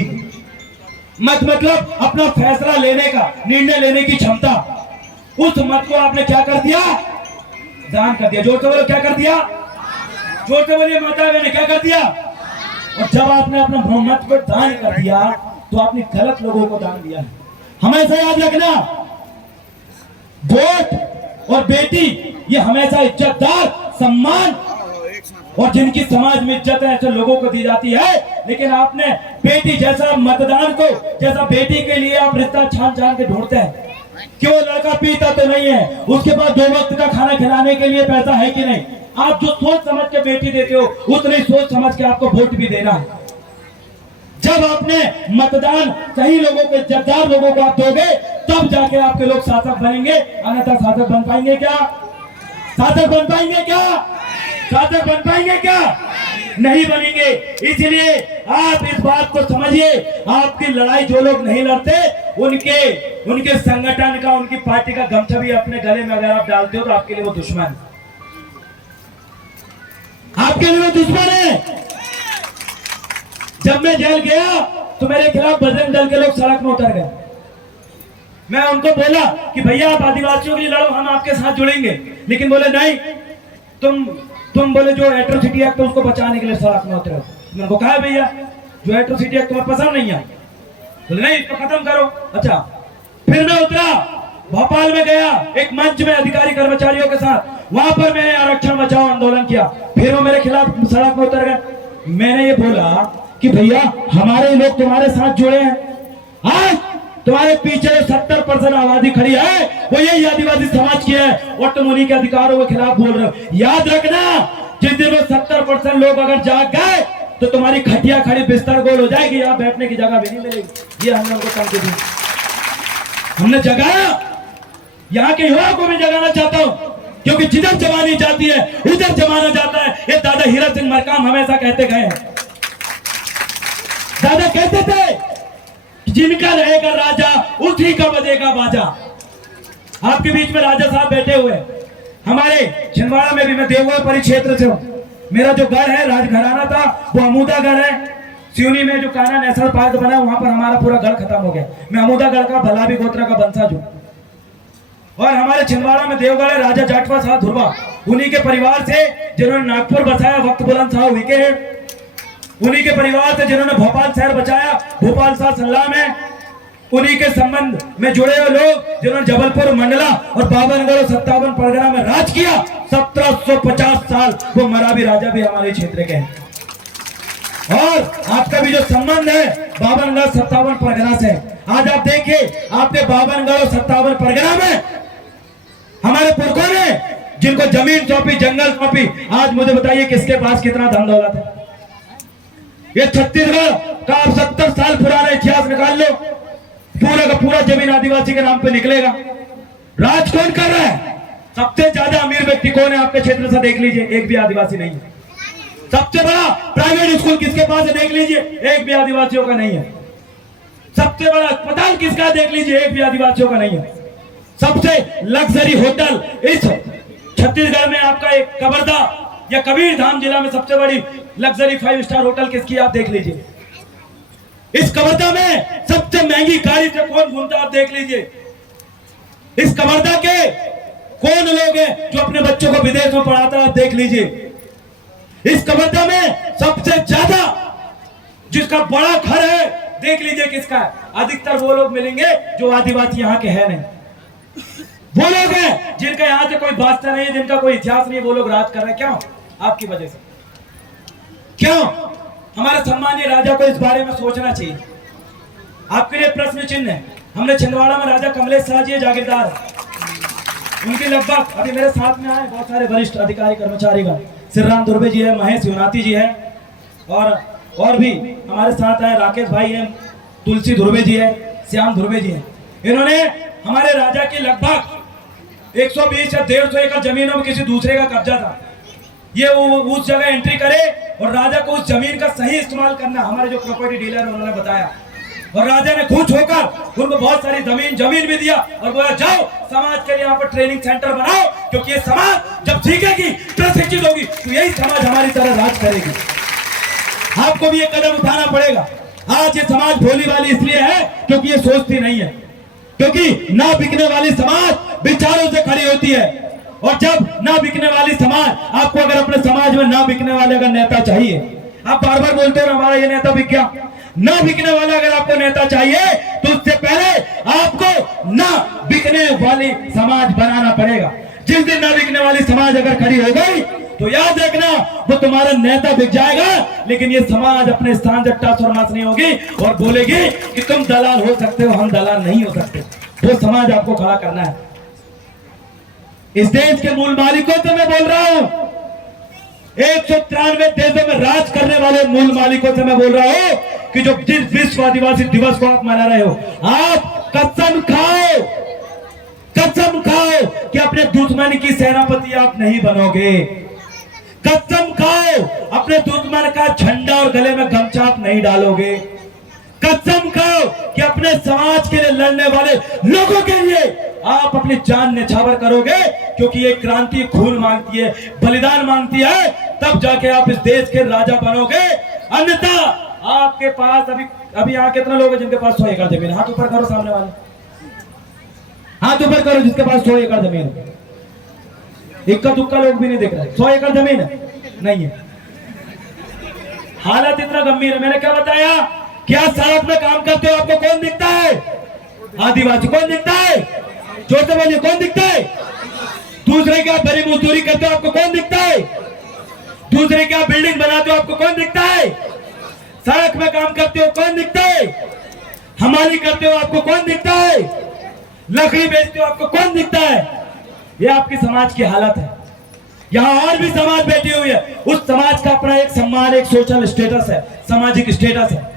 मत मतलब अपना फैसला लेने का, निर्णय लेने की क्षमता। उस मत को आपने क्या कर दिया? दान कर दिया। जोर से बोलो, क्या कर दिया? जोर से बोलिए, माता ने क्या कर दिया? और जब आपने अपना मत को दान कर दिया तो आपने गलत लोगों को दान दिया है। हमेशा याद रखना, वोट और बेटी ये हमेशा इज्जतदार, सम्मान और जिनकी समाज में इज्जत है ऐसे लोगों को दी जाती है। लेकिन आपने बेटी जैसा मतदान को, जैसा बेटी के लिए आप रिश्ता छान छान के ढूंढते हैं। क्यों? लड़का पीता तो नहीं है, उसके पास 2 वक्त का खाना खिलाने के लिए पैसा है कि नहीं? आप जो सोच समझ के बेटी देते हो उतनी सोच समझ के आपको वोट भी देना है। जब आपने मतदान सही लोगों को, इज्जतदार लोगों को आप दोगे, तब जाके आपके लोग शासक बनेंगे। अन्यथा शासक बन पाएंगे क्या? शासक बन पाएंगे क्या? शासक बन पाएंगे क्या? नहीं बनेंगे। इसलिए आप इस बात को समझिए, आपकी लड़ाई जो लोग नहीं लड़ते उनके संगठन का, उनकी पार्टी का गमछा भी अपने गले में अगर आप डालते हो तो आपके लिए वो दुश्मन है, आपके लिए वो दुश्मन है। जब मैं जेल गया तो मेरे खिलाफ बजरंग दल के लोग सड़क में उतर गए। मैं उनको बोला कि भैया आप आदिवासियों के लिए लड़ो, हम आपके साथ जुड़ेंगे। लेकिन बोले नहीं, तुम बोले जो एट्रोसिटी एक्ट है उसको बचाने के लिए सड़क में उतरे। मैंने को कहा भैया जो एट्रोसिटी एक्ट तुम्हें पसंद नहीं है, बोले नहीं इसको खत्म करो। अच्छा, फिर मैं उतरा, भोपाल में गया एक मंच में अधिकारी कर्मचारियों के साथ, वहां पर मैंने आरक्षण बचाओ आंदोलन किया। फिर वो मेरे खिलाफ सड़क में उतर गए। मैंने ये बोला कि भैया हमारे लोग तुम्हारे साथ जुड़े हैं, आज तुम्हारे पीछे 70% आबादी खड़ी है वो यही आदिवासी समाज की है, और तुम उन्हीं के अधिकारों के खिलाफ बोल रहे हो। याद रखना, जिस दिन वो 70% लोग अगर जाग गए तो तुम्हारी खटिया खड़ी बिस्तर गोल हो जाएगी, यहाँ बैठने की जगह भी नहीं मिलेगी। ये हमने उनको धमकी दी, हमने जगाया। यहाँ के युवाओं को भी जगाना चाहता हूँ, क्योंकि जिधर जवानी जाती है उधर जमाना जाता है। ये दादा हीरा सिंह मरकाम हमेशा कहते गए हैं। दादा कहते थे जिनका रहेगा राजा उसी का बजेगा बाजा। आपके बीच में राजा साहब बैठे हुए। हमारे छिंदवाड़ा में भी, मैं देवगढ़ परिक्षेत्र से हूँ, मेरा जो घर है राजघराना था वो अमूदागढ़ है। सिवनी में जो कान्हा नेशनल पार्क बना वहां पर हमारा पूरा घर खत्म हो गया। मैं अमूदागढ़ का भलावी गोत्रा का वंशज हूँ। और हमारे छिंदवाड़ा में देवगढ़ है राजा जाटवा साहब धुरवा, उन्हीं के परिवार से जिन्होंने नागपुर बसाया, वक्त बुलंद साहब विके हैं। उन्हीं के परिवार से जिन्होंने भोपाल शहर बचाया, भोपाल साहब सल्लाम है। उन्हीं के संबंध में जुड़े हुए लोग जिन्होंने जबलपुर, मंडला और बाबनगढ़ और 57 परगना में राज किया 1750 साल, वो मरावी राजा भी हमारे क्षेत्र के हैं। और आपका भी जो संबंध है बाबनगढ़ 57 परगना से, आज आप देखिए आपके बाबनगढ़ और 57 परगना में हमारे पुरखों ने जिनको जमीन सौंपी, जंगल सौंपी, आज मुझे बताइए किसके पास कितना धन दौलत है? ये छत्तीसगढ़ का आप 70 साल पुराना इतिहास निकाल लो, पूरा का पूरा जमीन आदिवासी के नाम पे निकलेगा। राज कौन कर रहा है? सबसे ज्यादा अमीर व्यक्ति कौन है आपके क्षेत्र से? देख लीजिए, एक भी आदिवासी नहीं है। सबसे बड़ा प्राइवेट स्कूल किसके पास है? देख लीजिए, एक भी आदिवासियों का नहीं है। सबसे बड़ा अस्पताल किसका? देख लीजिए, एक भी आदिवासियों का नहीं है। सबसे लग्जरी होटल इस छत्तीसगढ़ में आपका एक कवर्धा या कबीरधाम जिला में सबसे बड़ी लग्जरी 5 स्टार होटल किसकी? आप देख लीजिए। इस कवर्धा में सबसे महंगी गाड़ी से कौन घूमता? आप देख लीजिए। इस कवर्धा के कौन लोग हैं जो अपने बच्चों को विदेश में पढ़ाता है? आप देख लीजिए। इस कवर्धा में सबसे ज्यादा जिसका बड़ा घर है, देख लीजिए किसका है? अधिकतर वो लोग मिलेंगे जो आदिवासी यहाँ के हैं नहीं। वो लोग हैं जिनका यहाँ से कोई वास्ता नहीं है, जिनका कोई इतिहास नहीं है, वो लोग राज कर रहे हैं। क्यों? आपकी वजह से। क्यों? हमारे सम्मानीय राजा को इस बारे में सोचना चाहिए। आपके लिए प्रश्न चिन्ह है। हमने छिंदवाड़ा में राजा कमलेश शाह जी जागीरदार, उनके लगभग अभी मेरे साथ में आए बहुत सारे वरिष्ठ अधिकारी कर्मचारीगण, श्री राम धुर्वे जी है, महेश युनाती जी है, और भी हमारे साथ आए राकेश भाई है, तुलसी धुर्वे जी है, श्याम धुर्वे जी है। इन्होंने हमारे राजा की लगभग 120 या 150 एकड़ जमीनों में किसी दूसरे का कब्जा था। ये वो उस जगह एंट्री करे और राजा को उस जमीन का सही इस्तेमाल करना, हमारे जो प्रॉपर्टी डीलर उन्होंने बताया। और राजा ने खुश होकर उनको बहुत सारी जमीन भी दिया और बोला जाओ समाज के लिए यहाँ पर ट्रेनिंग सेंटर बनाओ, क्योंकि ये समाज जब सीखेगी, प्रशिक्षित होगी, तो यही समाज हमारी तरह राज करेगी। आपको भी ये कदम उठाना पड़ेगा। आज ये समाज भोली वाली इसलिए है क्योंकि ये सोचती नहीं है, क्योंकि ना बिकने वाली समाज विचारों से खड़ी होती है। और जब ना बिकने वाली समाज, आपको अगर अपने समाज में ना बिकने वाले अगर नेता चाहिए, आप बार बार बोलते हो हमारा ये नेता बिक गया, ना बिकने वाला अगर आपको नेता चाहिए तो उससे पहले आपको ना बिकने वाली समाज बनाना पड़ेगा। जिस दिन ना बिकने वाली समाज अगर खड़ी हो गई तो याद रखना वो तुम्हारा नेता बिक जाएगा, लेकिन ये समाज अपने स्थान से ट्रांसफॉर्मेशन नहीं होगी और बोलेगी कि तुम दलाल हो सकते हो, हम दलाल नहीं हो सकते। वो समाज आपको खड़ा करना है। इस देश के मूल मालिकों से मैं बोल रहा हूं, 193 देशों में राज करने वाले मूल मालिकों से मैं बोल रहा हूं कि जो जिस विश्व आदिवासी दिवस को आप मना रहे हो, आप कसम खाओ कि अपने दुश्मन की सेनापति आप नहीं बनोगे। कसम खाओ अपने दुश्मन का झंडा और गले में गमछा आप नहीं डालोगे। कसम खाओ कि अपने समाज के लिए लड़ने वाले लोगों के लिए आप अपनी जान न्यौछावर करोगे, क्योंकि ये क्रांति खून मांगती है, बलिदान मांगती है, तब जाके आप इस देश के राजा बनोगे। अन्यथा आपके पास अभी यहाँ कितने लोग हैं जिनके पास 100 एकड़ जमीन? हाथ ऊपर करो सामने वाले, हाथ ऊपर करो जिसके पास 100 एकड़ जमीन है। इक्का दुक्का लोग भी नहीं दिख रहे। 100 एकड़ जमीन है? नहीं है। हालत इतना गंभीर है। मैंने क्या बताया? क्या सड़क में काम करते हो आपको कौन दिखता है? आदिवासी। कौन दिखता है? जोर से बोलिए, कौन दिखता है? दूसरे क्या बड़ी मजदूरी करते हो आपको कौन दिखता है? दूसरे क्या बिल्डिंग बनाते हो आपको कौन दिखता है? सड़क में काम करते हो कौन दिखता है? हमारी करते हो आपको कौन दिखता है? लकड़ी बेचते हो आपको कौन दिखता है? ये आपकी समाज की हालत है। यहाँ और भी समाज बैठी हुई है, उस समाज का अपना एक सम्मान, एक सोशल स्टेटस है, सामाजिक स्टेटस है।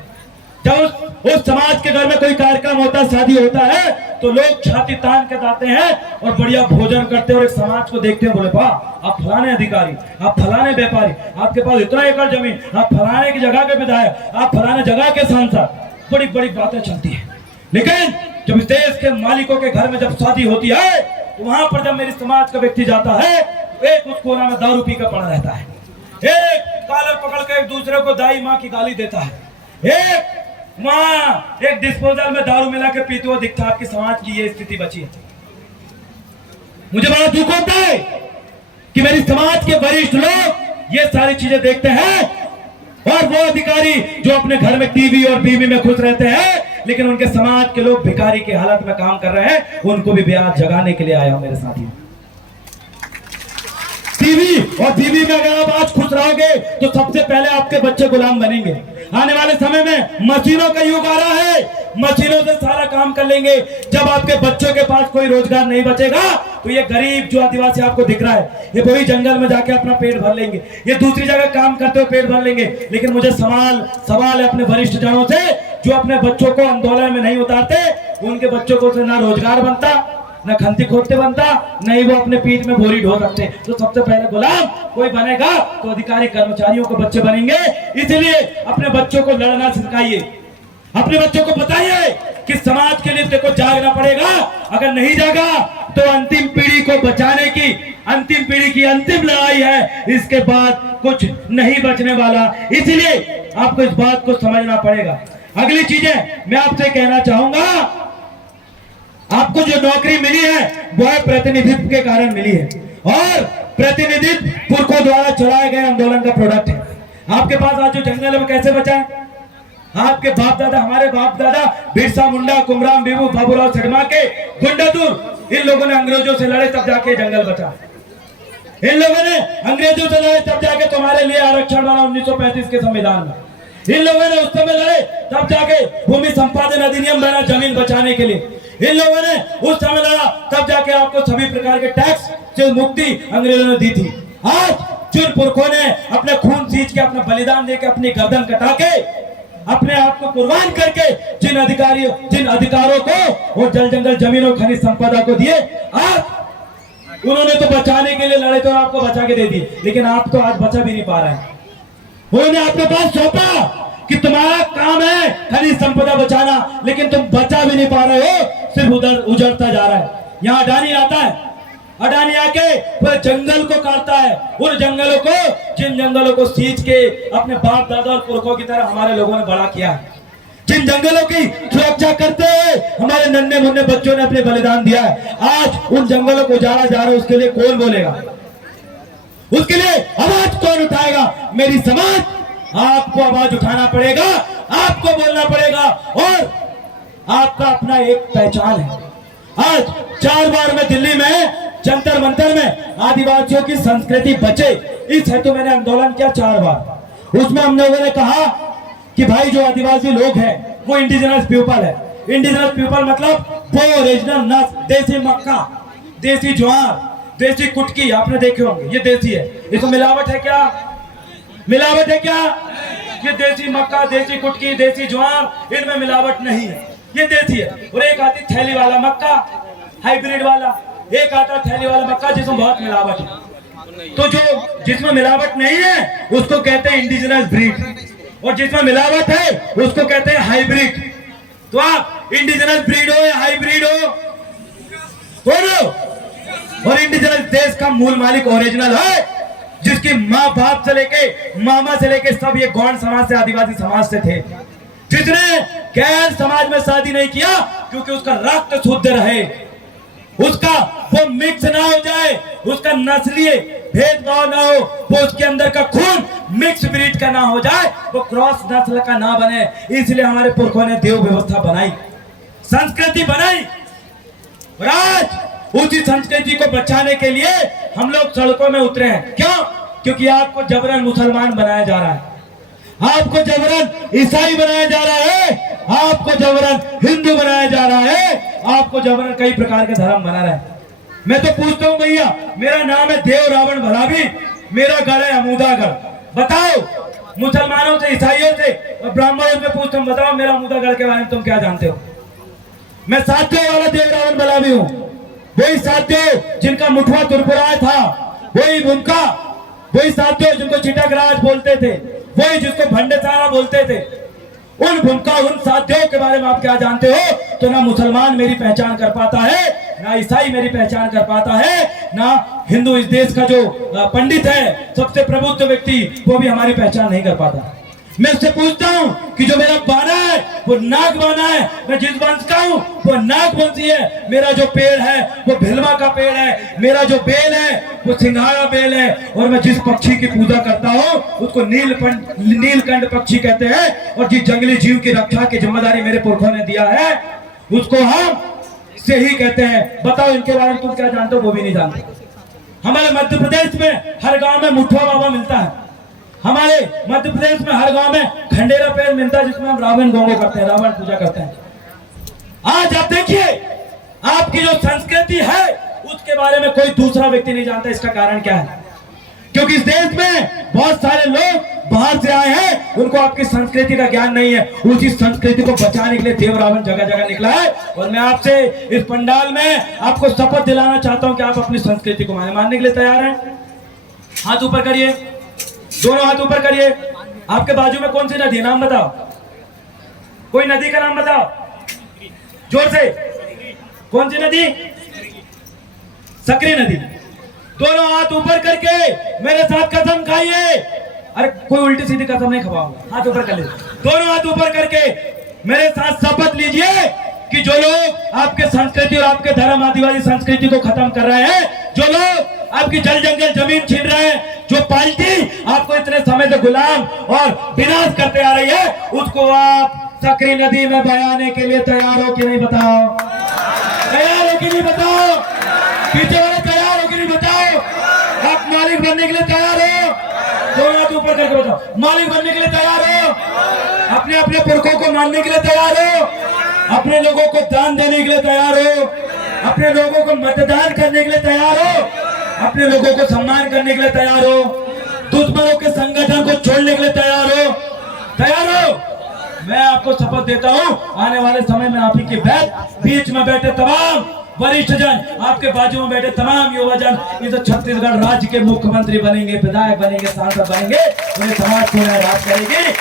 जब उस समाज के घर में कोई कार्यक्रम होता है, शादी होता है, तो लोग छाती तान के जाते हैं और बढ़िया भोजन करते हैं और एक समाज को देखते हैं, बोले वाह आप फलाने अधिकारी, आप फलाने व्यापारी, आपके पास इतना एकड़ जमीन, आप फलाने की जगह के विधायक, आप फलाने जगह के सांसद, बड़ी बड़ी बातें चलती है। लेकिन जब इस देश के मालिकों के घर में जब शादी होती है, तो वहां पर जब मेरी समाज का व्यक्ति जाता है, एक उस कोना में दारू पी कर पड़ा रहता है, एक कॉलर पकड़ के एक दूसरे को दाई माँ की गाली देता है, एक वहां एक डिस्पोजल में दारू मिला के पीते हुए दिखता है। आपकी समाज की ये स्थिति बची है। मुझे बड़ा दुख होता है कि मेरी समाज के वरिष्ठ लोग ये सारी चीजें देखते हैं, और वो अधिकारी जो अपने घर में टीवी और बीवी में खुश रहते हैं, लेकिन उनके समाज के लोग भिखारी की हालत में काम कर रहे हैं, उनको भी ब्याज जगाने के लिए आया हूं मेरे साथी। टीवी और बीवी में अगर आप आज खुश रहोगे तो सबसे पहले आपके बच्चे गुलाम बनेंगे। आने वाले समय में मशीनों का युग आ रहा है, मशीनों से सारा काम कर लेंगे। जब आपके बच्चों के पास कोई रोजगार नहीं बचेगा तो ये गरीब जो आदिवासी आपको दिख रहा है, ये वही जंगल में जाके अपना पेट भर लेंगे, ये दूसरी जगह काम करते हुए पेट भर लेंगे। लेकिन मुझे सवाल है अपने वरिष्ठ जनों से, जो अपने बच्चों को आंदोलन में नहीं उतारते, उनके बच्चों को ना रोजगार बनता, न खंती खोदते बनता, नहीं वो अपने पीठ में बोरी ढो सकते। तो सबसे पहले गुलाम कोई बनेगा तो अधिकारी कर्मचारियों को बच्चे बनेंगे। इसलिए अपने बच्चों को लड़ना सिखाइए, अपने बच्चों को बताइए कि समाज के लिए देखो जागना पड़ेगा। अगर नहीं जागा तो अंतिम पीढ़ी को बचाने की, अंतिम पीढ़ी की अंतिम लड़ाई है, इसके बाद कुछ नहीं बचने वाला। इसलिए आपको इस बात को समझना पड़ेगा। अगली चीजें मैं आपसे कहना चाहूंगा, आपको जो नौकरी मिली है वो है प्रतिनिधित्व के कारण मिली है, और प्रतिनिधित्व पुरखों द्वारा चलाए गए आंदोलन का प्रोडक्ट है। आपके पास आज जो जंगल में कैसे बचा है? आपके बाप दादा, हमारे बाप दादा बिरसा मुंडा, कुमराम बीबू, बाबूराव सडमा के गुंडादुर, इन लोगों ने अंग्रेजों से लड़े तब जाके जंगल बचा। इन लोगों ने अंग्रेजों से लड़े तब जाके तुम्हारे लिए आरक्षण बना 1935 के संविधान में। इन लोगों ने उस समय लड़े तब जाके भूमि संपादन अधिनियम बना जमीन बचाने के लिए। इन लोगों ने उस समय लड़ा तब जाके आपको सभी प्रकार के टैक्स से मुक्ति अंग्रेजों ने दी थी। आज जिन पुरखों ने अपने खून सींच के, अपना बलिदान देके, अपनी गर्दन कटा के, अपने आप को कुर्बान करके जिन अधिकारों को और जल जंगल जमीन और खनिज संपदा को दिए, आज उन्होंने तो बचाने के लिए लड़े तो आपको बचा के दे दिए, लेकिन आप तो आज बचा भी नहीं पा रहे हैं। उन्होंने आपके पास सौंपा कि तुम्हारा काम है खनिज संपदा बचाना, लेकिन तुम बचा भी नहीं पा रहे हो, सिर्फ उधर उजड़ता जा रहा है। यहाँ अडानी आता है, अडानी आके पूरे जंगल को काटता है, उन जंगलों को, जिन जंगलों को सींच के अपने बाप दादा और पुरखों की तरह हमारे लोगों ने बड़ा किया है, जिन जंगलों की सुरक्षा करते हुए हमारे नन्हे मुन्ने बच्चों ने अपने बलिदान दिया है, आज उन जंगलों को उजाड़ा जा रहा है। उसके लिए कौन बोलेगा? उसके लिए आवाज कौन उठाएगा? मेरी समाज, आपको आवाज उठाना पड़ेगा। आपको बोलना पड़ेगा और आपका अपना एक पहचान है। आज 4 बार मैं दिल्ली में जंतर मंतर में आदिवासियों की संस्कृति बचे इस हेतु मैंने आंदोलन किया 4 बार। उसमें हम लोगों ने कहा कि भाई जो आदिवासी लोग हैं वो इंडिजिनस पीपल है। इंडिजिनस पीपल मतलब वो ओरिजिनल नस्ल, देसी मक्का, देसी ज्वार, देसी कुटकी आपने देखे होंगे, ये देसी है। इसमें मिलावट है क्या? मिलावट है क्या? ये देसी मक्का, देसी कुटकी, देसी ज्वार, इनमें मिलावट नहीं है, ये देसी है। और एक आती थैली वाला मक्का, हाइब्रिड वाला, एक आता थैली वाला मक्का जिसमें बहुत मिलावट है। तो जो जिसमें मिलावट नहीं है उसको कहते हैं इंडिजिनस ब्रीड, और जिसमें मिलावट है उसको कहते हैं हाइब्रिड। तो आप इंडिजिनस ब्रीड हो या हाइब्रिड हो, बोलो। और इंडिजिनस देश का मूल मालिक ओरिजिनल है, जिसकी माँ बाप से लेके मामा से लेके सब ये गौंड समाज से, आदिवासी समाज से थे, जिसने गैर समाज में शादी नहीं किया क्योंकि उसका रक्त शुद्ध रहे, उसका वो मिक्स ना हो जाए, उसका नस्लीय भेदभाव ना हो, वो उसके अंदर का खून मिक्स ब्रीड का ना हो जाए, वो क्रॉस नस्ल का ना बने। इसलिए हमारे पुरखों ने देव व्यवस्था बनाई, संस्कृति बनाई, और आज उसी संस्कृति को बचाने के लिए हम लोग सड़कों में उतरे हैं। क्यों? क्योंकि आपको जबरन मुसलमान बनाया जा रहा है, आपको जबरन ईसाई बनाया जा रहा है, आपको जबरन हिंदू बनाया जा रहा है, आपको जबरन कई प्रकार के धर्म बना रहे हैं। मैं तो पूछता हूँ भैया, मेरा नाम है देव रावण भलावी, मेरा गढ़ है अमूदागढ़, बताओ मुसलमानों से, ईसाइयों से और ब्राह्मणों से पूछता हूँ, बताओ मेरा अमूदागढ़ के बारे में तुम क्या जानते हो? मैं साथियों वाला देव रावण भलावी हूँ, वही साथियों जिनका मुठवा तुरपुराया था, वही भूमका, वही साथियों जिनको चिटक राज बोलते थे, वही जिसको भंडेसारा बोलते थे, उन भूमका, उन साथियों के बारे में आप क्या जानते हो? तो ना मुसलमान मेरी पहचान कर पाता है, ना ईसाई मेरी पहचान कर पाता है, ना हिंदू, इस देश का जो पंडित है, सबसे प्रबुद्ध व्यक्ति, वो भी हमारी पहचान नहीं कर पाता। मैं उससे पूछता हूँ कि जो मेरा बाना है वो नाग बाना है, मैं जिस वंश का हूँ वो नाग वंशी है, मेरा जो पेड़ है वो भिलवा का पेड़ है, मेरा जो बेल है वो सिंघाड़ा बेल है, और मैं जिस पक्षी की पूजा करता हूँ उसको नीलकंठ पक्षी कहते हैं, और जिस जंगली जीव की रक्षा की जिम्मेदारी मेरे पुरखों ने दिया है उसको हम से ही कहते हैं। बताओ इनके बारे में तुम क्या जानते हो? वो भी नहीं जानते। हमारे मध्य प्रदेश में हर गांव में मुठवा बाबा मिलता है, हमारे मध्य प्रदेश में हर गांव में खंडेरा पेड़ मिलता है, जिसमें हम रावण गोंगो करते हैं, रावण पूजा करते हैं। आज आप देखिए, आपकी जो संस्कृति है उसके बारे में कोई दूसरा व्यक्ति नहीं जानता। इसका कारण क्या है? क्योंकि इस देश में बहुत सारे लोग बाहर से आए हैं, उनको आपकी संस्कृति का ज्ञान नहीं है। उसी संस्कृति को बचाने के लिए देव रावण जगह जगह निकला है। और मैं आपसे इस पंडाल में आपको शपथ दिलाना चाहता हूं कि आप अपनी संस्कृति को मानने के लिए तैयार हैं। हाथ ऊपर करिए, दोनों हाथ ऊपर करिए। आपके बाजू में कौन सी नदी, नाम बताओ, कोई नदी का नाम बताओ जोर से। कौन सी नदी? सकरी नदी। दोनों हाथ ऊपर करके मेरे साथ कसम खाइए। अरे कोई उल्टी सीधी कसम नहीं खवाऊंगा, हाथ ऊपर कर लीजिए। दोनों हाथ ऊपर करके मेरे साथ शपथ लीजिए कि जो लोग आपके संस्कृति और आपके धर्म, आदिवासी संस्कृति को खत्म कर रहे हैं, जो लोग आपकी जल जंगल जमीन छीन रहे हैं, जो पार्टी आपको इतने समय से गुलाम और विनाश करते आ रही है, उसको आप सकरी नदी में बहाने के लिए तैयार हो कि नहीं? बताओ, तैयार हो कि नहीं? बताओ, पीछे वाले तैयार हो कि नहीं? बताओ, आप मालिक बनने के लिए तैयार हो? दोनों हाथ ऊपर करके बताओ, मालिक बनने के लिए तैयार हो? अपने अपने पुरखों को मानने के लिए तैयार हो? अपने लोगों को दान देने के लिए तैयार हो? अपने लोगों को मतदान करने के लिए तैयार हो? अपने लोगों को सम्मान करने के लिए तैयार हो? दुश्मनों के संगठन को छोड़ने के लिए तैयार हो? तैयार हो? मैं आपको शपथ देता हूं, आने वाले समय में आप ही के बीच में बैठे तमाम वरिष्ठ जन, आपके बाजू में बैठे तमाम युवा जन इस छत्तीसगढ़ राज्य के मुख्यमंत्री बनेंगे, विधायक बनेंगे, सांसद बनेंगे, उन्हें समाज को राज करेगी।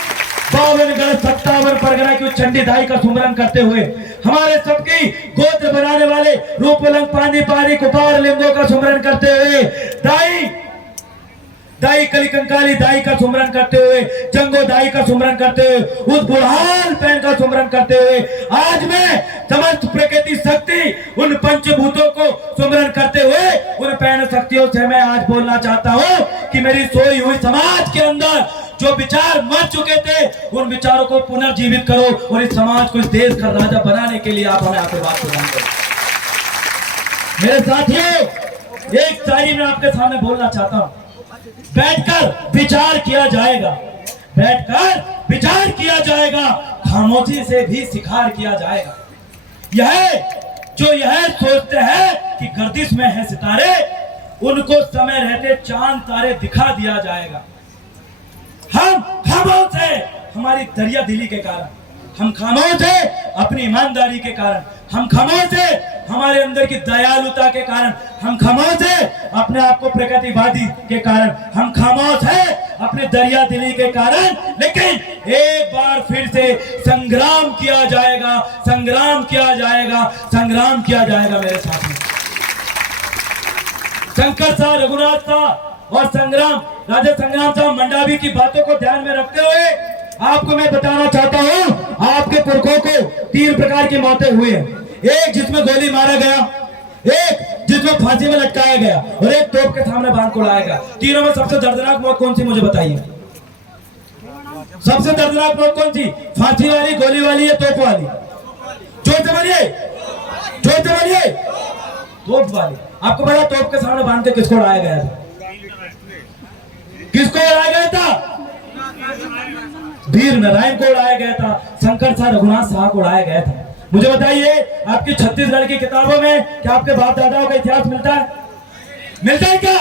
52 57 परगना की चंडी दाई का सुमरन करते हुए हमारे सबकी गोत्र बनाने वाले रूपलंग पानी पानी कुपार लिंगों का सुमरन करते हुए दाई दाई कली कंकाली दाई का सुमरन करते हुए, जंगो दाई का सुमरन करते हुए, उस बुढ़ान पैन का सुमरन करते हुए आज मैं समस्त प्रकृति शक्ति उन पंचभूतों को सुमरन करते हुए उन पैन शक्तियों से मैं आज बोलना चाहता हूं कि मेरी सोई हुई समाज के अंदर जो विचार मर चुके थे उन विचारों को पुनर्जीवित करो और इस समाज को, इस देश का राजा बनाने के लिए आप हमें आशीर्वाद प्रदान करो। मेरे साथियों, एक शायरी में आपके सामने बोलना चाहता हूं। बैठकर विचार किया जाएगा, बैठकर विचार किया जाएगा, खामोशी से भी शिकार किया जाएगा। यह सोचते हैं कि गर्दिश में है सितारे, उनको समय रहते चांद तारे दिखा दिया जाएगा। हम खामोश है हमारी दरिया दिली के कारण, हम खामोश है अपनी ईमानदारी के कारण, हम खामोश है हमारे अंदर की दयालुता के कारण, हम खामोश है अपने आप को प्रकृतिवादी के कारण, हम खामोश है अपने दरिया दिली के कारण। लेकिन एक बार फिर से संग्राम किया जाएगा, संग्राम किया जाएगा, संग्राम किया जाएगा। मेरे साथी शंकर साहब, रघुनाथ साहब और संग्राम राजा संग्राम साहब मंडावी की बातों को ध्यान में रखते हुए आपको मैं बताना चाहता हूं, आपके पुरखों को 3 प्रकार की मौतें हुई हैं। एक जिसमें गोली मारा गया, एक जिसमें फांसी में लटकाया गया और एक तोप के सामने बांध को लाया गया। तीनों में सबसे दर्दनाक मौत कौन सी, मुझे बताइए। सबसे दर्दनाक मौत कौन सी? फांसी वाली, गोली वाली या तोप वाली? जोर से बोलिए, जोर से बोलिए। तोप वाली। आपको पता तोप के सामने बांध के किसको उड़ाया गया था? किसको उड़ाया गया था? वीर नारायण को उड़ाया गया था, शंकर साहब रघुनाथ साहब को उड़ाया गया था। मुझे बताइए, आपकी छत्तीसगढ़ की किताबों में क्या आपके बाप दादाओं का इतिहास मिलता है? मिलता है क्या?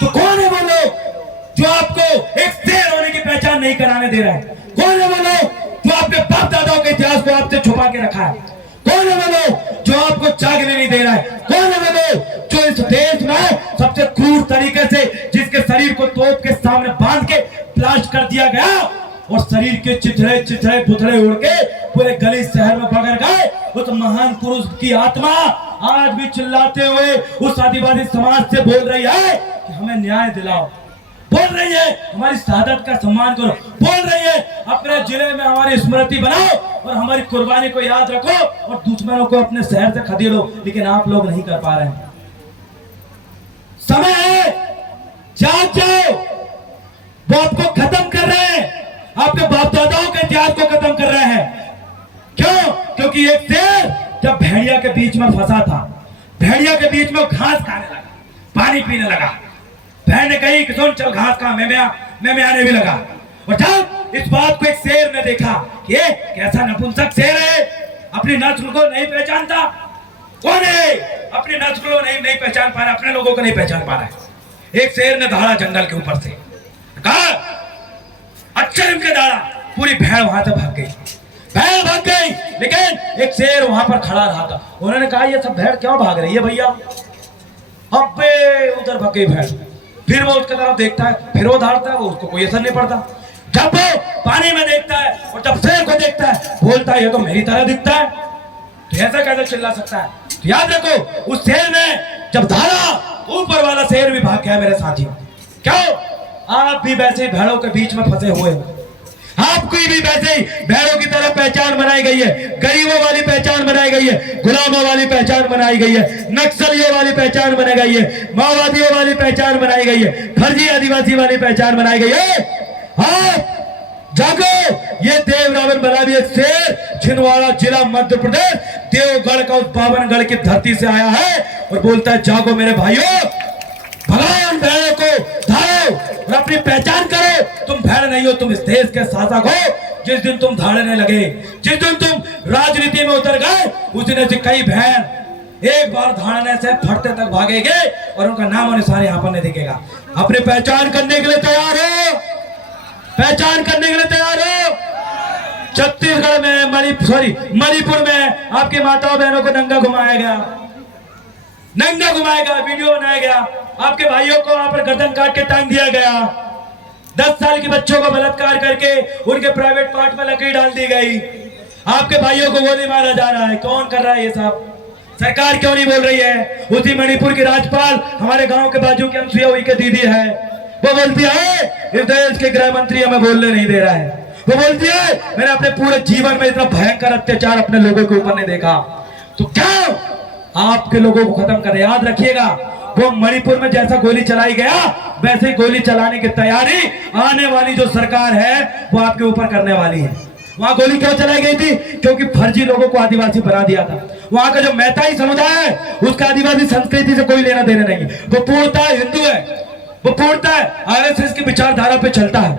तो कौन है वो लोग जो आपको एक शेर होने की पहचान नहीं कराने दे रहा है? कौन है वो लोग जो आपके बाप दादाओं के इतिहास को आपसे छुपा के रखा है? कौन है वो लोग जो आपको जागने नहीं दे रहा है? कौन है वो लोग जो इस देश में सबसे क्रूर तरीके से जिसके शरीर को तोप के सामने बांध के ब्लास्ट कर दिया गया और शरीर के चिथड़े चिथड़े बुथड़े उड़ के पूरे गली शहर में बगर गए, उस महान पुरुष की आत्मा आज भी चिल्लाते हुए उस आदिवासी समाज से बोल रही है कि हमें न्याय दिलाओ, बोल रही है हमारी शहादत का सम्मान करो, बोल रही है अपने जिले में हमारी स्मृति बनाओ और हमारी कुर्बानी को याद रखो और दुश्मनों को अपने शहर से खदेड़ो। लेकिन आप लोग नहीं कर पा रहे हैं। समय है, जाग जाओ। वो आपको खत्म कर रहे हैं, आपके बाप दादाओं के इतिहास को खत्म कर रहे हैं। क्यों? क्योंकि एक शेर जब भेड़िया के बीच में फंसा था, भेड़िया के बीच में घास खाने लगा, पानी पीने लगा, भेड़ ने कही कि सुन चल घास खा, मैं आने भी लगा। और जब इस बात को एक शेर ने देखा कि ये कैसा नपुंसक शेर है, अपनी नस्ल को नहीं पहचानता। कौन है? अपनी नस्ल को नहीं पहचान पा रहा, अपने लोगों को नहीं पहचान पा रहा है। एक शेर ने दहाड़ा जंगल के ऊपर से, कहा अच्छा इनके दाड़ा, पूरी भेड़ वहां से भाग गई, भेड़ भाग गई। लेकिन एक शेर वहां पर खड़ा रहा था। उन्होंने कहा ये सब भेड़ क्यों भाग रही है भैया? अबे उधर भाग गई भेड़। फिर वो उसके तरफ देखता है, फिर वो दहाड़ता है, वो उसको कोई असर नहीं पड़ता। जब वो पानी में देखता है और जब शेर को देखता है, बोलता है ये तो मेरी तरह दिखता है, तो ऐसा कैसे चिल्ला सकता है? तो याद रखो, उस शेर ने जब दहाड़ा, ऊपर वाला शेर भी भाग गया। मेरे साथियों, क्यों? आप भी वैसे भेड़ों के बीच में फंसे हुए हो। आपकी भी वैसे ही भेड़ों की तरह पहचान बनाई गई है, गरीबों वाली पहचान बनाई गई है, गुलामों वाली पहचान बनाई गई है, नक्सलियों वाली पहचान बनाई गई है, माओवादियों वाली पहचान बनाई गई है, फर्जी आदिवासी वाली पहचान बनाई गई है। आप जागो, ये देव रावण बना भी एक शेर छिंदवाड़ा जिला मध्य प्रदेश देवगढ़ का उस 52 की धरती से आया है और बोलता है जागो मेरे भाइयों, भगवान भेड़ों को धारो और अपनी पहचान करो। तुम भेड़ नहीं हो, तुम इस देश के शासक हो। जिस दिन तुम धाड़ने लगे, जिस दिन तुम राजनीति में उतर गए, उस दिन से कई भेड़ एक बार धाड़ने से फटते तक भागेंगे और उनका नाम और निशान यहाँ पर नहीं दिखेगा। अपनी पहचान करने के लिए तैयार हो, पहचान करने के लिए तैयार हो। छत्तीसगढ़ में मणिपुर में आपकी माताओं बहनों को नंगा घुमाया गया, नंगा घुमाया गया, वीडियो बनाया गया। आपके भाइयों को वहां पर गर्दन काट के टांग दिया गया। 10 साल के बच्चों को बलात्कार करके उनके प्राइवेट पार्ट में लकड़ी डाल दी गई। आपके भाइयों को गोली मारा जा रहा है। कौन कर रहा है ये सब? सरकार क्यों नहीं बोल रही है? उसी मणिपुर की राज्यपाल हमारे गांव के बाजू की अनसुईया उइके दीदी है, वो बोलती है इस देश के गृह मंत्री हमें बोलने नहीं दे रहा है। वो बोलती है मैंने अपने पूरे जीवन में इतना भयंकर अत्याचार अपने लोगों के ऊपर नहीं देखा। तो क्या आपके लोगों को खत्म कर, याद रखिएगा वो मणिपुर में जैसा गोली चलाई गया वैसे ही गोली चलाने की तैयारी आने वाली जो सरकार है वो आपके ऊपर करने वाली है। वहां गोली क्यों चलाई गई थी? क्योंकि फर्जी लोगों को आदिवासी बना दिया था। वहां का जो मैताई समुदाय है उसका आदिवासी संस्कृति से कोई लेना देना नहीं, वो पूर्णतः हिंदू है, वो पूर्णतः आरएसएस की विचारधारा पे चलता है।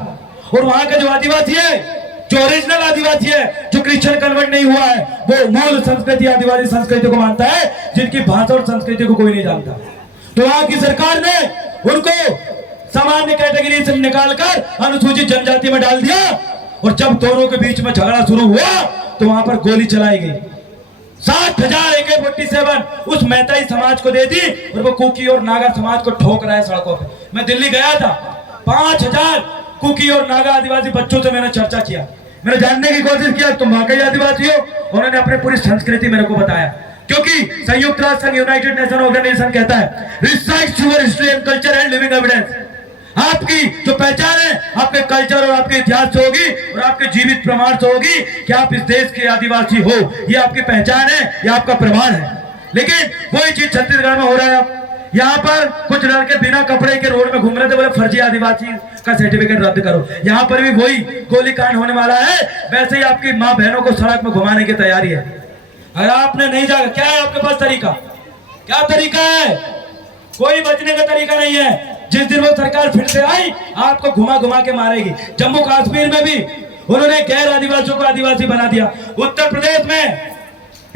और वहां का जो आदिवासी है, जो ओरिजिनल आदिवासी है, जो क्रिश्चियन कन्वर्ट नहीं हुआ है, वो मूल संस्कृति आदिवासी संस्कृति को मानता है, जिनकी भाषा और संस्कृति को कोई नहीं जानता। तो वहां की सरकार ने उनको सामान्य कैटेगरी से निकालकर अनुसूचित जनजाति में डाल दिया। और जब दोनों के बीच में झगड़ा शुरू हुआ तो वहां पर गोली चलाई गई। 60,000 AK-47 उस मैताई समाज को दे दी और वो कुकी और नागा समाज को ठोक रहा है सड़कों पे। मैं दिल्ली गया था, 5,000 कुकी और नागा आदिवासी बच्चों से मैंने चर्चा किया, मैंने जानने की कोशिश किया तुम वाकई आदिवासी हो। उन्होंने अपनी पूरी संस्कृति मेरे को बताया, क्योंकि संयुक्त राष्ट्र संघ यूनाइटेड नेशन ऑर्गेनाइजेशन कहता है recite your history and culture and living evidence. आपकी जो पहचान है आपके कल्चर और आपके इतिहास से होगी और आपके जीवित प्रमाण से होगी कि आप इस देश के आदिवासी हो। ये आपकी पहचान है, ये आपका प्रमाण है। लेकिन वही चीज छत्तीसगढ़ में हो रहा है। यहाँ पर कुछ लड़के बिना कपड़े के रोड में घूम रहे थे, बोले फर्जी आदिवासी का सर्टिफिकेट रद्द करो। यहाँ पर भी वही गोलीकांड होने वाला है। वैसे ही आपकी माँ बहनों को सड़क में घुमाने की तैयारी है। अगर आपने नहीं जागा, क्या है आपके पास तरीका? क्या तरीका है? कोई बचने का तरीका नहीं है। जिस दिन वो सरकार फिर से आई आपको घुमा घुमा के मारेगी। जम्मू कश्मीर में भी उन्होंने गैर आदिवासियों को आदिवासी बना दिया। उत्तर प्रदेश में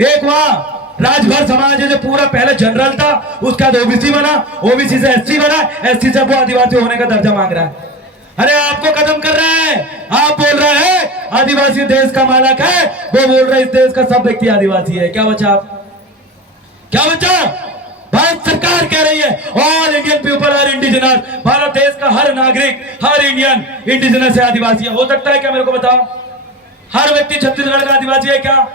एक वहां राजभर समाज जो पूरा पहले जनरल था उसका ओबीसी बना, ओबीसी से एससी बना, एससी से वो आदिवासी होने का दर्जा मांग रहा है। अरे आपको खत्म कर रहे हैं। आप बोल रहे हैं आदिवासी देश का मालक है, वो बोल रहे इस देश का सब व्यक्ति आदिवासी है। क्या बचा? क्या बचा? भारत सरकार कह रही है all Indian people are indigenous. Bharat देश का हर नागरिक, हर इंडियन इंडिजिनस है, आदिवासी है। हो सकता है क्या? मेरे को बताओ, हर व्यक्ति छत्तीसगढ़ का आदिवासी है क्या?